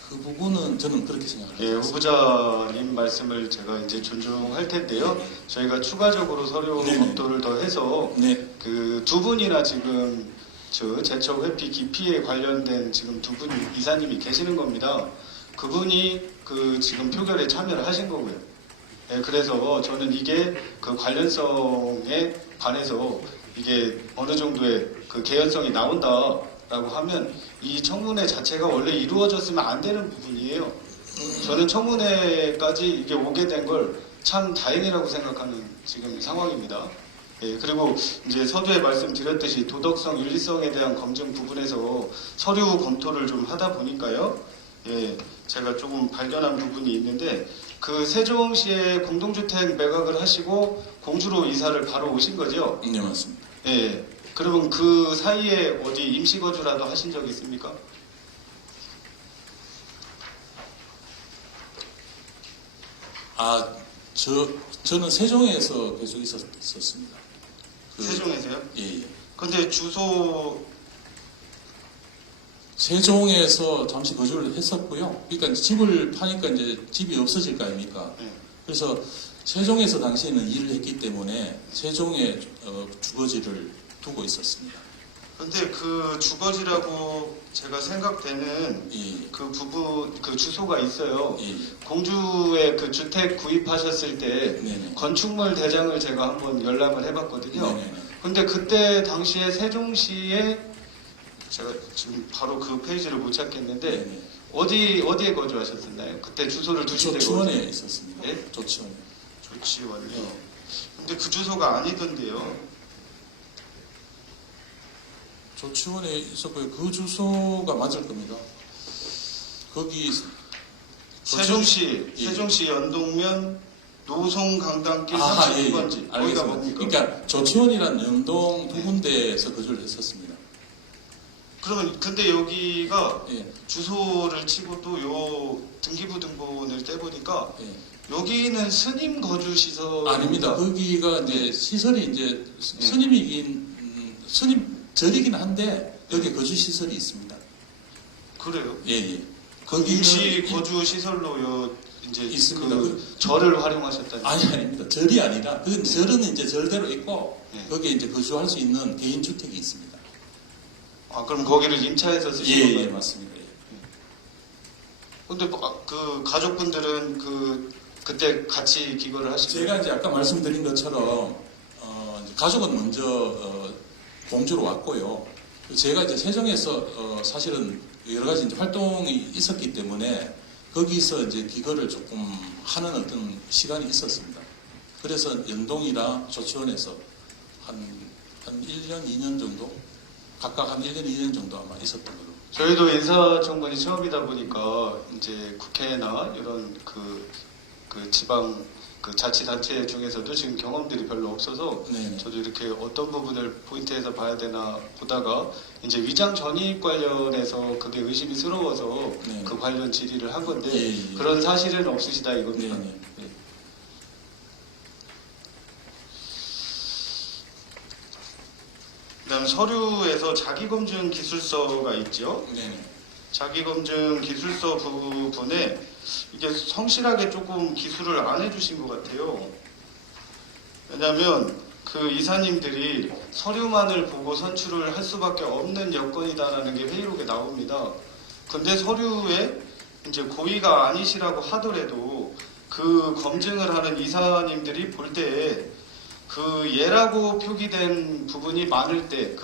그 부분은 저는 그렇게 생각합니다. 예, 후보자님 말씀을 제가 이제 존중할 텐데요. 저희가 추가적으로 서류 네네. 검토를 더 해서 네, 그 두 분이나 지금 재척 회피 기피에 관련된 지금 두 분 이사님이 계시는 겁니다. 그분이 그 지금 표결에 참여를 하신 거고요. 예, 그래서 저는 이게 그 관련성에 관해서 이게 어느 정도의 그 개연성이 나온다라고 라고 하면 이 청문회 자체가 원래 이루어졌으면 안 되는 부분이에요. 저는 청문회까지 이게 오게 된 걸 참 다행이라고 생각하는 지금 상황입니다. 예, 그리고 이제 서두에 말씀드렸듯이 도덕성, 윤리성에 대한 검증 부분에서 서류 검토를 좀 하다 보니까요. 예, 제가 조금 발견한 부분이 있는데 그 세종시에 공동주택 매각을 하시고 공주로 이사를 바로 오신 거죠? 네, 맞습니다. 예. 그러면 그 사이에 어디 임시거주라도 하신 적 있습니까? 저는 세종에서 계속 있었습니다. 세종에서요? 예, 예. 근데 주소 세종에서 잠시 거주를 했었고요. 그러니까 집을 파니까 이제 집이 없어질 거 아닙니까? 예. 그래서 세종에서 당시에는 일을 했기 때문에 세종에 주거지를 두고 있었습니다. 근데 그 주거지라고 제가 생각되는 예, 그 부분 그 주소가 있어요. 예. 공주에 그 주택 구입하셨을 때 네네. 건축물 대장을 제가 한번 연락을 해봤거든요. 네네. 근데 그때 당시에 세종시에 제가 지금 바로 그 페이지를 못 찾겠는데 네네. 어디에 거주하셨었나요? 그때 주소를 두신 데가 조치원에 어디- 있었습니다. 예? 조치원. 조치원이요. 근데 그 주소가 아니던데요. 조치원에 있었고요. 그 주소가 맞을 겁니다. 거기 세종시 예. 세종시 연동면 노송강당길 아, 예, 39번지 예. 거기가 알겠습니다. 뭡니까? 그러니까 조치원이란 영동 두 군데에서 거주를 했었습니다. 그러면 근데 여기가 예, 주소를 치고 또 요 등기부 등본을 떼보니까 예. 여기는 스님 거주 시설 아닙니다. 거기가 이제 시설이 이제 스님이긴 스님 절이긴 한데 여기 거주 시설이 있습니다. 그래요? 예, 예. 임시 거주 시설로 요 이제 있습니다. 그 절을 활용하셨다니. 아닙니다. 절이 아니라 그 절은 이제 절대로 있고 예. 거기에 이제 거주할 수 있는 개인 주택이 있습니다. 아 그럼 거기를 임차해서 쓰신 예, 건가요? 예, 맞습니다. 예. 근데 그 가족분들은 그때 같이 기거를 하시고 제가 이제 아까 말씀드린 것처럼 이제 가족은 먼저 공주로 왔고요. 제가 이제 세종에서 사실은 여러 가지 이제 활동이 있었기 때문에 거기서 이제 기거를 조금 하는 어떤 시간이 있었습니다. 그래서 연동이나 조치원에서 한 1년, 2년 정도 각각 한 1년, 2년 정도 아마 있었던 걸로. 저희도 인사청문이 처음이다 보니까 이제 국회나 이런 그 지방 그 자치단체 중에서도 지금 경험들이 별로 없어서 네. 저도 이렇게 어떤 부분을 포인트에서 봐야 되나 보다가 이제 위장 전입 관련해서 그게 의심스러워서 네. 그 관련 질의를 한 건데 예, 예. 그런 사실은 없으시다 이겁니다. 네, 네. 예. 그다음 서류에서 자기검증 기술서가 있죠. 네네. 자기검증 기술서 부분에 이게 성실하게 조금 기술을 안 해주신 것 같아요. 왜냐하면 그 이사님들이 서류만을 보고 선출을 할 수밖에 없는 여건이다라는 게 회의록에 나옵니다. 근데 서류에 이제 고의가 아니시라고 하더라도 그 검증을 하는 이사님들이 볼 때에 그 예라고 표기된 부분이 많을 때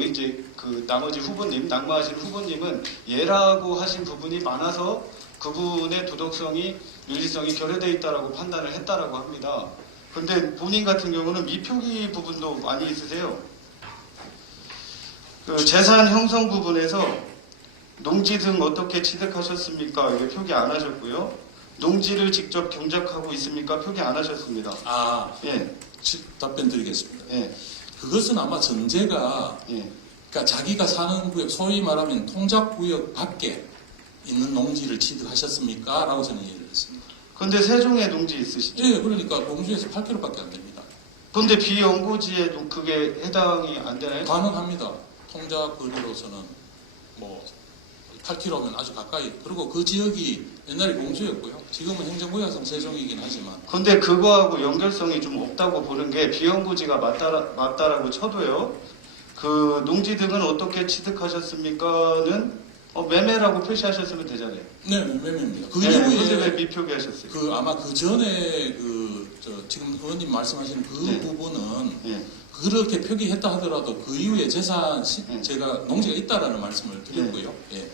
이제 그 나머지 후보님, 낙마하신 후보님은 예라고 하신 부분이 많아서 그분의 도덕성이, 윤리성이 결여되어 있다라고 판단을 했다라고 합니다. 근데 본인 같은 경우는 미표기 부분도 많이 있으세요. 그 재산 형성 부분에서 농지 등 어떻게 취득하셨습니까? 이게 표기 안 하셨고요. 농지를 직접 경작하고 있습니까? 표기 안 하셨습니다. 예, 답변 드리겠습니다. 예, 그것은 아마 전제가 예. 그러니까 자기가 사는 구역, 소위 말하면 통작구역 밖에 있는 농지를 취득하셨습니까? 라고 저는 이해를 했습니다. 근데 세종에 농지 있으시죠? 예, 그러니까 공주에서 8km밖에 안 됩니다. 근데 비연고지에도 그게 해당이 안 되나요? 가능합니다. 통작거리로서는 뭐 8km면 아주 가까이. 그리고 그 지역이 옛날에 공주였고요. 지금은 행정구역상 세종이긴 하지만. 근데 그거하고 연결성이 좀 없다고 보는 게 비연고지가 맞다라고 쳐도요. 그 농지 등은 어떻게 취득하셨습니까는 매매라고 표시하셨으면 되잖아요. 네, 매매입니다. 근데 왜 그게 미표기 하셨어요? 그 아마 그 전에 그 지금 의원님 말씀하시는 그 네. 부분은 예. 그렇게 표기했다 하더라도 그 이후에 재산 네. 제가 농지가 있다라는 말씀을 드렸고요. 예.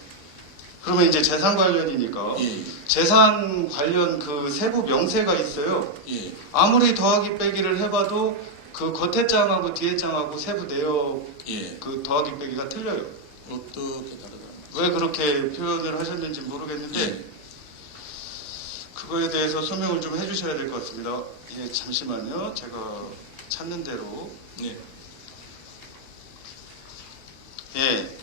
그러면 이제 재산 관련이니까 예. 재산 관련 그 세부 명세가 있어요. 예. 아무리 더하기 빼기를 해봐도 그 겉에 장하고 뒤에 장하고 세부 내역 예. 그 더하기 빼기가 틀려요. 어떻게 다르더라? 왜 그렇게 표현을 하셨는지 모르겠는데 예. 그거에 대해서 설명을 좀 해주셔야 될 것 같습니다. 예, 잠시만요. 제가 찾는 대로. 네. 예,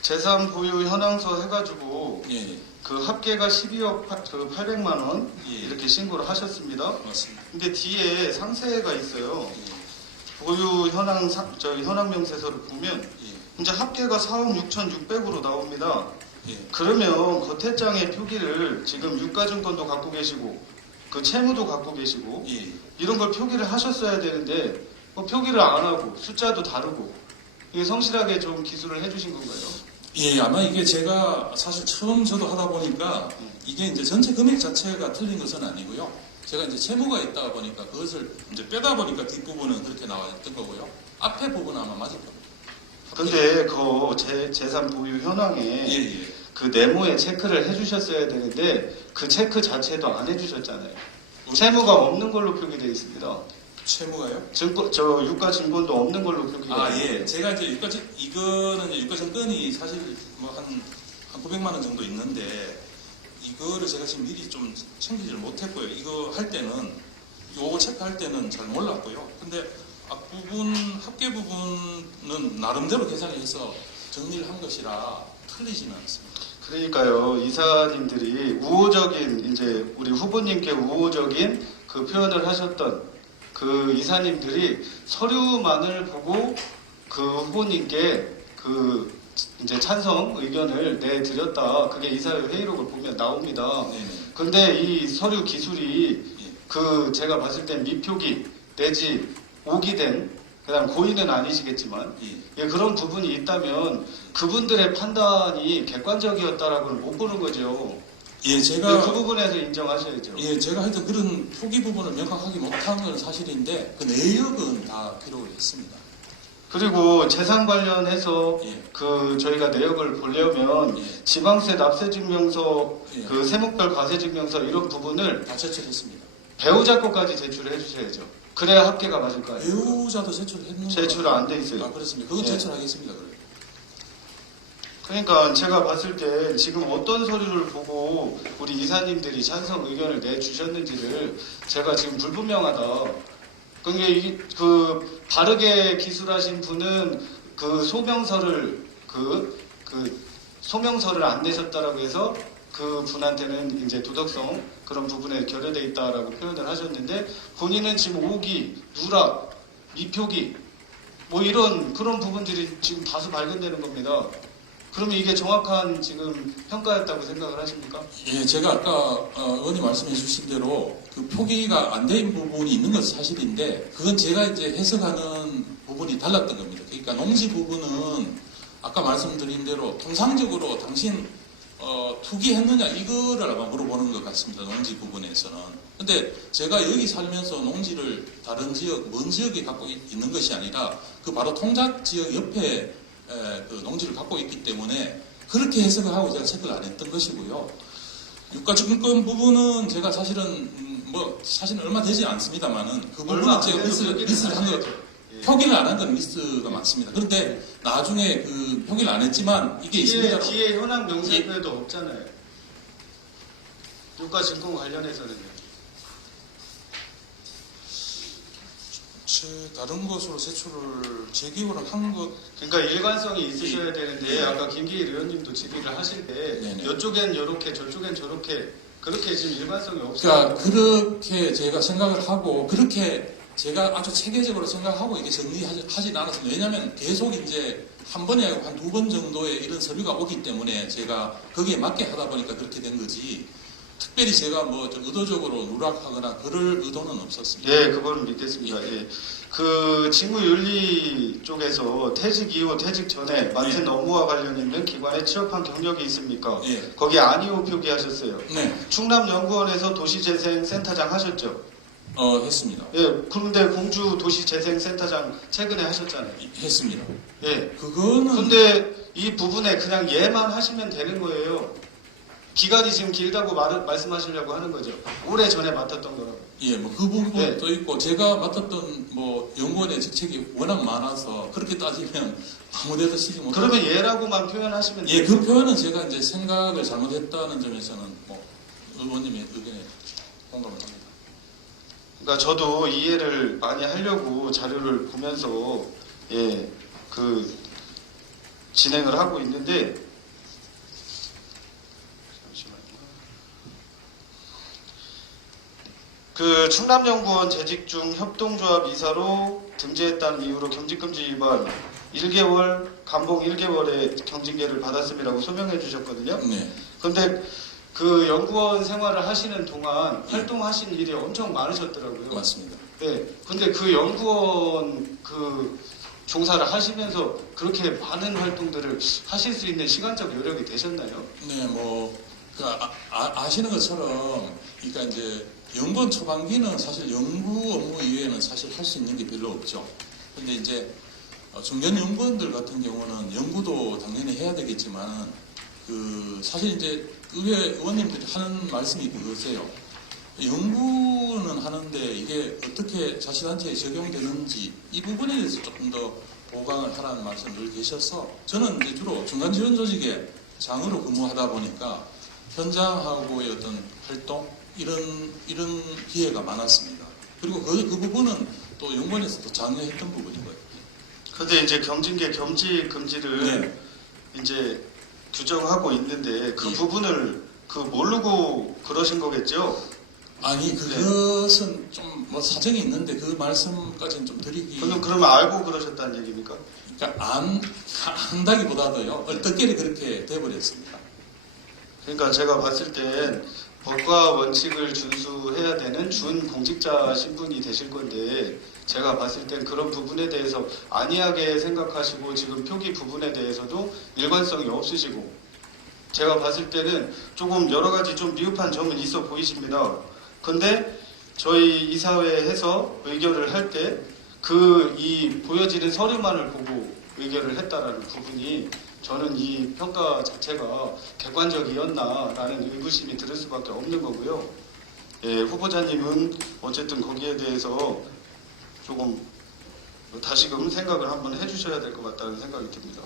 재산 보유 현황서 해가지고 예. 그 합계가 12억 800만 원 예. 이렇게 신고를 하셨습니다. 맞습니다. 근데 뒤에 상세가 있어요. 예. 보유 현황 현황 명세서를 보면 예. 이제 합계가 4억 6,600으로 나옵니다. 예. 그러면 겉에장의 표기를 지금 유가증권도 갖고 계시고 그 채무도 갖고 계시고 예. 이런 걸 표기를 하셨어야 되는데 뭐 표기를 안 하고 숫자도 다르고 이게 성실하게 좀 기술을 해주신 건가요? 예, 아마 이게 제가 사실 처음 저도 하다 보니까 이게 이제 전체 금액 자체가 틀린 것은 아니고요. 제가 이제 채무가 있다 보니까 그것을 이제 빼다 보니까 뒷부분은 그렇게 나와 있던 거고요. 앞에 부분은 아마 맞을 겁니다. 근데 그 재산 보유 현황에 예, 예. 그 네모에 체크를 해주셨어야 되는데 그 체크 자체도 안 해주셨잖아요. 채무가 없는 걸로 표기되어 있습니다. 채무가요? 저 유가 증권도 없는 걸로 표기되어 아, 있습니다. 예. 제가 이제 이거는 이제 유가증권이 사실 뭐 한 900만 원 정도 있는데 이거를 제가 지금 미리 좀 챙기지를 못했고요. 이거 할 때는 요거 체크할 때는 잘 몰랐고요. 근데 앞부분 합계 부분은 나름대로 계산을 해서 정리를 한 것이라 틀리지는 않습니다. 그러니까요, 이사님들이 우호적인, 이제 우리 후보님께 우호적인 그 표현을 하셨던 그 이사님들이 서류만을 보고 그 후보님께 그 이제 찬성 의견을 내드렸다. 그게 이사회의록을 보면 나옵니다. 네네. 근데 이 서류 기술이 예. 그 제가 봤을 땐 미표기 내지 오기된 그다음 고의는 아니시겠지만 예. 예, 그런 부분이 있다면 그분들의 판단이 객관적이었다라고는 못 보는 거죠. 예, 그 제가 부분에서 인정하셔야죠. 예, 제가 하여튼 그런 표기 부분을 명확하게 못한 건 사실인데 그 내역은 다 기록을 했습니다. 그리고 재산 관련해서 예. 그 저희가 내역을 보려면 예. 지방세 납세증명서, 예. 그 세목별 과세증명서 이런 부분을 다 제출했습니다. 배우자 것까지 제출을 해주셔야죠. 그래야 합계가 맞을 거예요. 배우자도 제출했는 제출 안 돼 있어요. 아, 그렇습니다. 그건 예. 제출하겠습니다. 그럼. 그러니까 제가 봤을 때 지금 어떤 서류를 보고 우리 이사님들이 찬성 의견을 내주셨는지를 제가 지금 불분명하다. 그러니까 그 바르게 기술하신 분은 그 소명서를 소명서를 안 내셨다라고 해서 그 분한테는 이제 도덕성 그런 부분에 결여돼 있다라고 표현을 하셨는데 본인은 지금 오기, 누락, 미표기 뭐 이런 그런 부분들이 지금 다수 발견되는 겁니다. 그러면 이게 정확한 지금 평가였다고 생각을 하십니까? 예, 제가 아까 의원님 말씀해 주신 대로 그 표기가 안 된 부분이 있는 것은 사실인데 그건 제가 이제 해석하는 부분이 달랐던 겁니다. 그러니까 농지 부분은 아까 말씀드린 대로 통상적으로 당신 투기했느냐 이거를 아마 물어보는 것 같습니다. 농지 부분에서는. 근데 제가 여기 살면서 농지를 다른 지역, 먼 지역에 갖고 있는 것이 아니라 그 바로 통작 지역 옆에 그 농지를 갖고 있기 때문에 그렇게 해석을 하고 제가 체크를 안 했던 것이고요. 유가증권 부분은 제가 사실은 사실은 얼마 되지 않습니다만은 그 얼마 부분은 안 제가 돼서 미스를 한 것, 표기를 안 한 건 미스가 많습니다. 그런데 나중에 그 표기를 안 했지만 이게 있습니다. 뒤에 현황 명세표에도 없잖아요. 유가증권 관련해서는요. 다른 것으로 제출을 재기호를 한 것. 그러니까 일관성이 있으셔야 되는데 아까 김기일 의원님도 질의를 하실 때 네네. 이쪽엔 이렇게 저쪽엔 저렇게 그렇게 지금 일관성이 그러니까 없어요. 그렇게 제가 생각을 하고 그렇게 제가 아주 체계적으로 생각하고 이게 정리하지 않았습니다. 왜냐하면 계속 이제 한 번이 아니고 한 두 번 정도의 이런 서류가 오기 때문에 제가 거기에 맞게 하다 보니까 그렇게 된 거지. 특별히 제가 좀 의도적으로 누락하거나 그럴 의도는 없었습니다. 예, 그거는 믿겠습니다. 예. 그 직무윤리 쪽에서 퇴직 이후 퇴직 전에 맡은 예. 업무와 관련 있는 기관에 취업한 경력이 있습니까? 예. 거기 아니오 표기하셨어요. 네. 충남연구원에서 도시재생센터장 하셨죠? 했습니다. 예, 그런데 공주 도시재생센터장 최근에 하셨잖아요. 했습니다. 예. 그거는 근데 이 부분에 그냥 예만 하시면 되는 거예요. 기간이 지금 길다고 말씀하시려고 하는 거죠. 오래 전에 맡았던 거라고. 예, 뭐 그 부분도 네. 있고 제가 맡았던 뭐 연구원의 직책이 워낙 많아서 그렇게 따지면 아무데도 쓰지 못하고. 그러면 예라고만 표현하시면 예, 돼요. 그 표현은 제가 이제 생각을 잘못했다는 점에서는 뭐 의원님의 의견에 공감을 합니다. 그러니까 저도 이해를 많이 하려고 자료를 보면서 예, 그 진행을 하고 있는데 잠시만요. 그 충남연구원 재직 중 협동조합 이사로 등재했다는 이유로 겸직금지 위반 1개월 감봉 1개월의 경징계를 받았음이라고 소명해 주셨거든요. 네. 근데 그 연구원 생활을 하시는 동안 활동하신 일이 엄청 많으셨더라고요. 맞습니다. 네. 근데 그 연구원 그 종사를 하시면서 그렇게 많은 활동들을 하실 수 있는 시간적 여력이 되셨나요? 네, 뭐, 아시는 것처럼, 그러니까 이제, 연구원 초반기는 사실 연구 업무 이외에는 사실 할 수 있는 게 별로 없죠. 근데 이제, 중견 연구원들 같은 경우는 연구도 당연히 해야 되겠지만, 사실 이제, 의회 의원님들이 하는 말씀이 그거세요. 연구는 하는데 이게 어떻게 자치단체에 적용되는지 이 부분에 대해서 조금 더 보강을 하라는 말씀을 늘 계셔서 저는 이제 주로 중간지원조직의 장으로 근무하다 보니까 현장하고의 어떤 활동 이런 기회가 많았습니다. 그리고 그 부분은 또 연구원에서도 장려했던 부분이고요. 근데 이제 경징계 겸직 금지를 네. 이제 규정하고 있는데 그 예. 부분을 모르고 그러신 거겠죠? 아니 그것은 좀 뭐 사정이 있는데 그 말씀까지는 좀 드리기. 그러면 알고 그러셨다는 얘기입니까? 그러니까 한다기보다도요 어떻게 그렇게 돼버렸습니다. 그러니까 제가 봤을 땐 법과 원칙을 준수해야 되는 준공직자 신분이 되실 건데 제가 봤을 땐 그런 부분에 대해서 안이하게 생각하시고 지금 표기 부분에 대해서도 일관성이 없으시고 제가 봤을 때는 조금 여러 가지 좀 미흡한 점은 있어 보이십니다. 근데 저희 이사회에서 의결을 할 때 이 보여지는 서류만을 보고 의결을 했다라는 부분이 저는 이 평가 자체가 객관적이었나라는 의구심이 들을 수밖에 없는 거고요. 예, 후보자님은 어쨌든 거기에 대해서 조금 다시금 생각을 한번 해주셔야 될 것 같다는 생각이 듭니다.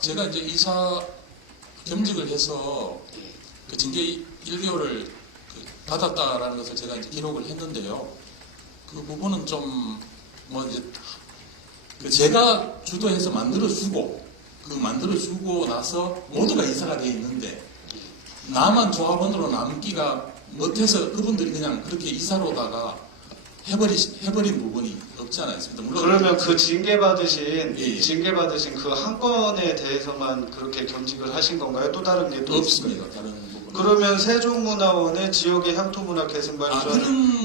제가 이제 이사 겸직을 해서 그 징계 1개월을 받았다라는 것을 제가 이제 기록을 했는데요. 그 부분은 좀 뭐 이제 제가 주도해서 만들어주고 나서 모두가 이사가 돼 있는데 나만 조합원으로 남기가 못해서 그분들이 그냥 그렇게 이사로다가 해버린 부분이 없지 않아 있습니다. 물론 그러면 그 징계받으신 예. 그 한 건에 대해서만 그렇게 겸직을 하신 건가요? 또 다른 게 또 없습니다. 다른 부분. 그러면 세종문화원의 지역의 향토문화 개선 발전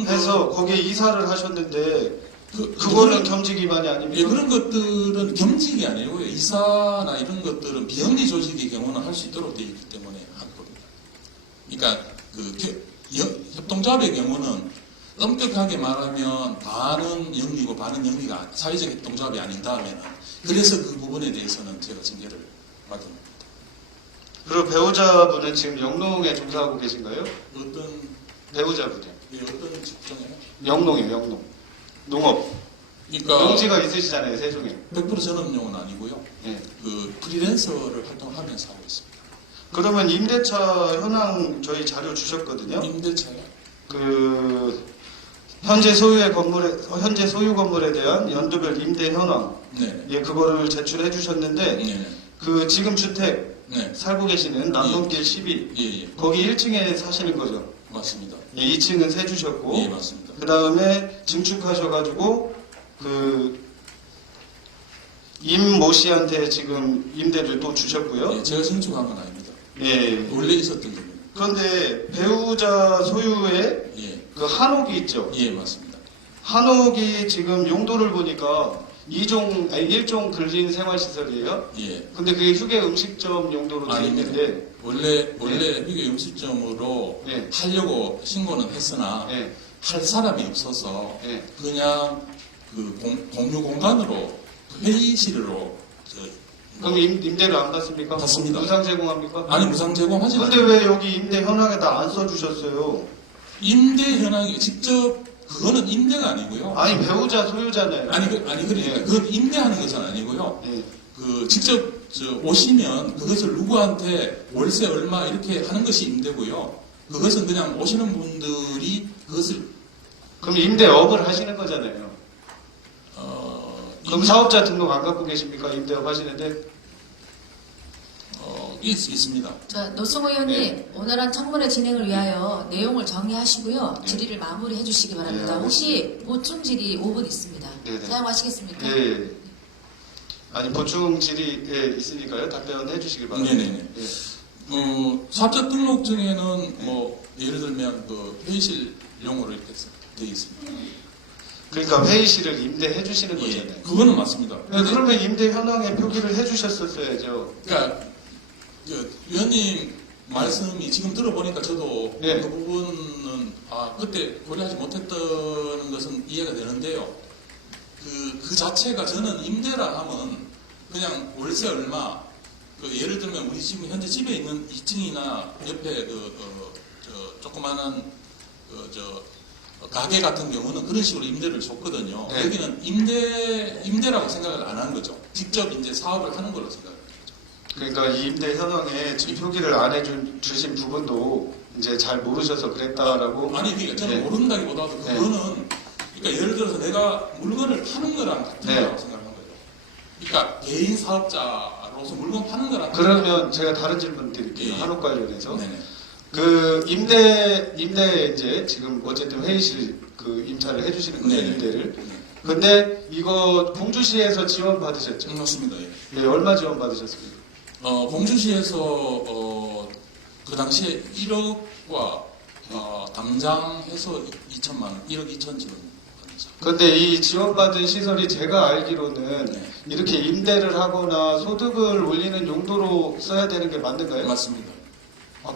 해서 거기에 이사를 하셨는데 그거는 겸직 위반이 아닙니까? 예, 그런 것들은 겸직이 아니고요. 이사나 이런 것들은 비영리 조직의 경우는 할 수 있도록 되어 있기 때문에 한 겁니다. 그러니까 협동조합의 경우는 엄격하게 말하면 반은 영리고 반은 영리가 사회적 협동조합이 아닌 다음에는 그래서 그 부분에 대해서는 제가 징계를 받은 겁니다. 그리고 배우자분은 지금 영농에 종사하고 계신가요? 어떤 배우자분이 예, 어떤 직종이요? 영농이에요. 영농. 농업. 그러니까 농지가 있으시잖아요. 세종에. 100% 전업용은 아니고요. 예. 그 프리랜서를 활동하면서 하고 있습니다. 그러면 임대차 현황 저희 자료 주셨거든요. 임대차요? 그 현재 소유 건물에 대한 연도별 임대 현황, 네. 예, 그거를 제출해 주셨는데, 네. 그 지금 주택 네. 살고 계시는 남동길 12, 예, 거기 1층에 사시는 거죠. 맞습니다. 예, 2층은 세주셨고, 예, 맞습니다. 그 다음에 증축하셔가지고 임모 씨한테 지금 임대를 또 주셨고요. 예, 제가 신축한 건 아닙니다. 예. 원래 있었던 겁니다. 그런데 배우자 소유의 예, 그 한옥이 있죠. 예, 맞습니다. 한옥이 지금 용도를 보니까 1종 근린 생활시설이에요. 예. 근데 그게 휴게 음식점 용도로 되어 아닙니다. 있는데, 원래 휴게 음식점으로 예. 하려고 신고는 했으나 예, 할 사람이 없어서 예. 그냥 그 공유 공간으로 회의실로 그럼 임대를 안 받습니까? 받습니다. 무상 제공합니까? 아니 무상 제공하지 근데 않아요. 왜 여기 임대 현황에다 안 써주셨어요? 임대 현황이 직접 그거는 임대가 아니고요. 아니 배우자 소유자잖아요. 그러니까 예. 그건 임대하는 것은 아니고요. 예. 그 직접 오시면 그것을 누구한테 월세 얼마 이렇게 하는 것이 임대고요. 그것은 그냥 오시는 분들이 그것을 그럼 임대업을 하시는 거잖아요. 그럼 사업자 등록 안 갖고 계십니까? 임대업 하시는데? 있습니다. 자, 노승호 의원님, 네. 오늘한 청문회 진행을 위하여 내용을 정리하시고요. 질의를 마무리해 주시기 바랍니다. 네, 혹시 보충 질의 5분 있습니다. 네, 네. 사용하시겠습니까? 예. 아니 보충 질의 있으니까요. 답변해 주시기 바랍니다. 네네네. 예. 사업자 등록증에는 뭐 예를 들면 그 회의실용으로 이렇게 되어 있습니다. 그러니까 회의실을 임대해 주시는 예, 거잖아요. 그거는 맞습니다. 네, 그러면 임대 현황에 표기를 해 주셨었어야죠. 그러니까 위원님 말씀이 지금 들어보니까 저도 네. 그 부분은 그때 고려하지 못했다는 것은 이해가 되는데요. 그 자체가 저는 임대라 하면 그냥 월세 얼마 예를 들면 우리 지금 현재 집에 있는 2층이나 옆에 조그마한 가게 같은 경우는 그런 식으로 임대를 줬거든요. 네. 여기는 임대라고 생각을 안 하는 거죠. 직접 이제 사업을 하는 걸로 생각을 하는 거죠. 그러니까 이 임대 현황에 지금 표기를 안 해주신 부분도 이제 잘 모르셔서 그랬다라고. 아니 그러니까 저는 네. 모른다기보다도 네. 그거는 그러니까 예를 들어서 내가 물건을 파는 거랑 같은 네. 거라고 생각하는 거죠. 그러니까 개인 사업자로서 물건 파는 거랑 그러면 제가 다른 질문 드릴게요. 예. 한옥 관련해서. 네네. 그 임대 이제 지금 어쨌든 회의실 그 임차를 해주시는 거예요. 네. 임대를. 근데 이거 공주시에서 지원 받으셨죠? 맞습니다. 예. 네, 얼마 지원 받으셨습니까? 공주시에서 그 당시에 1억과 담장해서 2천만 원, 1억 2천 지원 받았죠. 근데 이 지원받은 시설이 제가 알기로는 네. 이렇게 임대를 하거나 소득을 올리는 용도로 써야 되는 게 맞는가요? 맞습니다.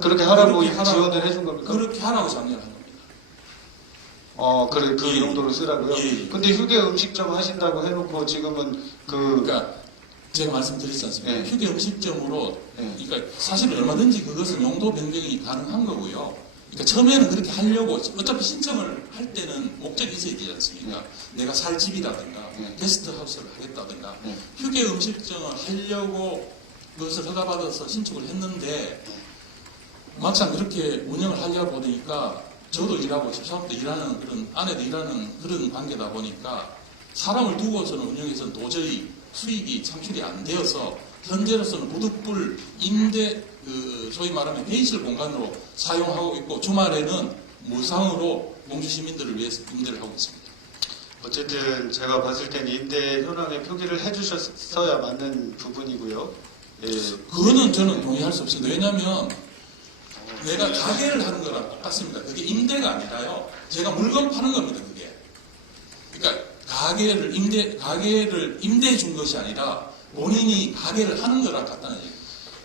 그렇게 하라고 그렇게 하라고- 지원을 해준 겁니까? 그렇게 하라고 작년에 한 겁니다. 그래, 그 예. 용도로 쓰라고요? 예, 예. 근데 휴게 음식점 하신다고 해놓고 지금은 그러니까 제가 말씀드렸지 않습니까? 네. 휴게 음식점으로 네. 그러니까 사실 얼마든지 그것은 용도 변경이 가능한 거고요. 그러니까 처음에는 그렇게 하려고 어차피 신청을 할 때는 목적이 있어야 되지 않습니까? 내가 살 집이라든가 네. 게스트하우스를 하겠다든가 네. 휴게 음식점을 하려고 그것을 허가받아서 신청을 했는데 막상 그렇게 운영을 하려고 보니까 저도 일하고 집사람도 일하는 그런 아내도 일하는 그런 관계다 보니까 사람을 두고서는 운영해서는 도저히 수익이 창출이 안 되어서 현재로서는 무득불 임대 소위 말하면 회의실 공간으로 사용하고 있고 주말에는 무상으로 공주 시민들을 위해서 임대를 하고 있습니다. 어쨌든 제가 봤을 땐 임대 현황에 표기를 해주셨어야 맞는 부분이고요. 예. 그거는 저는 동의할 수 없습니다. 왜냐하면 내가 가게를 하는 거랑 똑같습니다. 그게 임대가 아니라요. 제가 물건 파는 겁니다. 그게. 그러니까 가게를 임대해 준 것이 아니라 본인이 가게를 하는 거랑 같다는 얘기예요.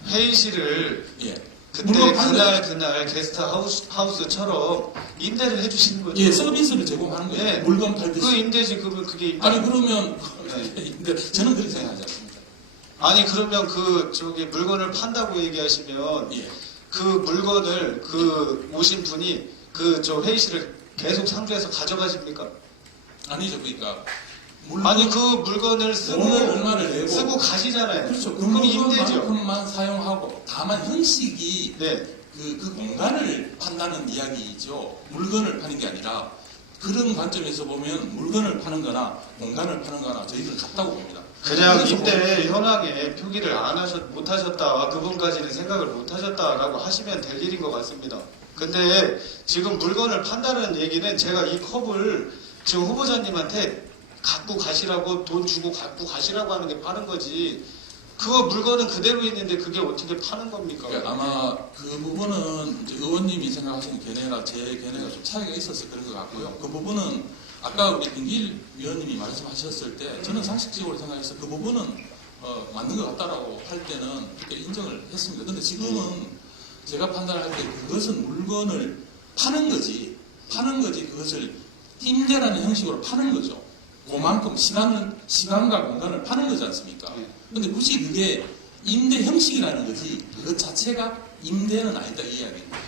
회의실을 예. 그때 물건 파는 그날 게스트 하우스처럼 임대를 해주시는 거죠. 예, 서비스를 제공하는 거예요. 네. 물건 팔듯이. 그 임대지 그러면 그게 임대. 아니 그러면 네. 근데 저는 그렇게 생각하지 않습니다. 아니 그러면 물건을 판다고 얘기하시면 예. 그 물건을 오신 분이 회의실을 계속 상주해서 가져가십니까? 아니죠. 그러니까 아니 그 물건을 돈을 얼마를 내고 쓰고 가시잖아요. 그렇죠. 그 그럼 임대죠. 물건만큼만 사용하고 다만 형식이 네. 그 공간을 판다는 이야기이죠. 물건을 파는 게 아니라 그런 관점에서 보면 물건을 파는 거나 공간을 파는 거나 저희들 같다고 봅니다. 그냥 그래서 임대 현황에 표기를 못 하셨다, 그분까지는 생각을 못 하셨다라고 하시면 될 일인 것 같습니다. 근데 지금 물건을 판다는 얘기는 제가 이 컵을 지금 후보자님한테 갖고 가시라고 돈 주고 갖고 가시라고 하는 게 파는 거지. 그거 물건은 그대로 있는데 그게 어떻게 파는 겁니까? 그러니까 아마 그 부분은 이제 의원님이 생각하시는 견해나 제 견해가 좀 차이가 있어서 그런 것 같고요. 그 부분은 아까 우리 김길 위원님이 말씀하셨을 때 저는 상식적으로 생각해서 그 부분은 맞는 것 같다라고 할 때는 그렇게 인정을 했습니다. 근데 지금은 제가 판단할 때 그것은 물건을 파는 거지 그것을 임대라는 형식으로 파는 거죠. 그만큼 시간과 공간을 파는 거지 않습니까? 근데 굳이 그게 임대 형식이라는 거지 그것 자체가 임대는 아니다 이 이야기입니다.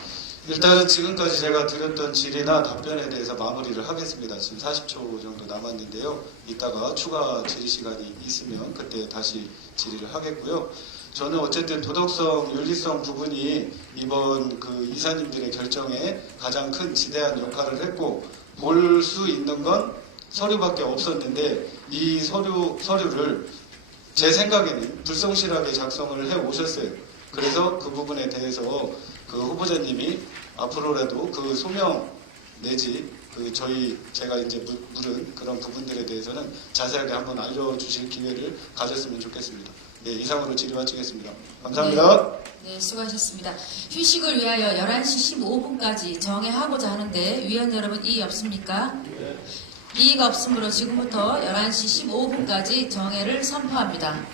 일단은 지금까지 제가 드렸던 질의나 답변에 대해서 마무리를 하겠습니다. 지금 40초 정도 남았는데요. 이따가 추가 질의 시간이 있으면 그때 다시 질의를 하겠고요. 저는 어쨌든 도덕성, 윤리성 부분이 이번 그 이사님들의 결정에 가장 큰 지대한 역할을 했고 볼 수 있는 건 서류밖에 없었는데 이 서류를 제 생각에는 불성실하게 작성을 해 오셨어요. 그래서 그 부분에 대해서 그 후보자님이 앞으로라도 그 소명 내지 그 제가 이제 물은 그런 부분들에 대해서는 자세하게 한번 알려주실 기회를 가졌으면 좋겠습니다. 네, 이상으로 질의 마치겠습니다. 감사합니다. 네, 수고하셨습니다. 휴식을 위하여 11시 15분까지 정회하고자 하는데 위원 여러분 이의 없습니까? 이의가 없으므로 지금부터 11시 15분까지 정회를 선포합니다.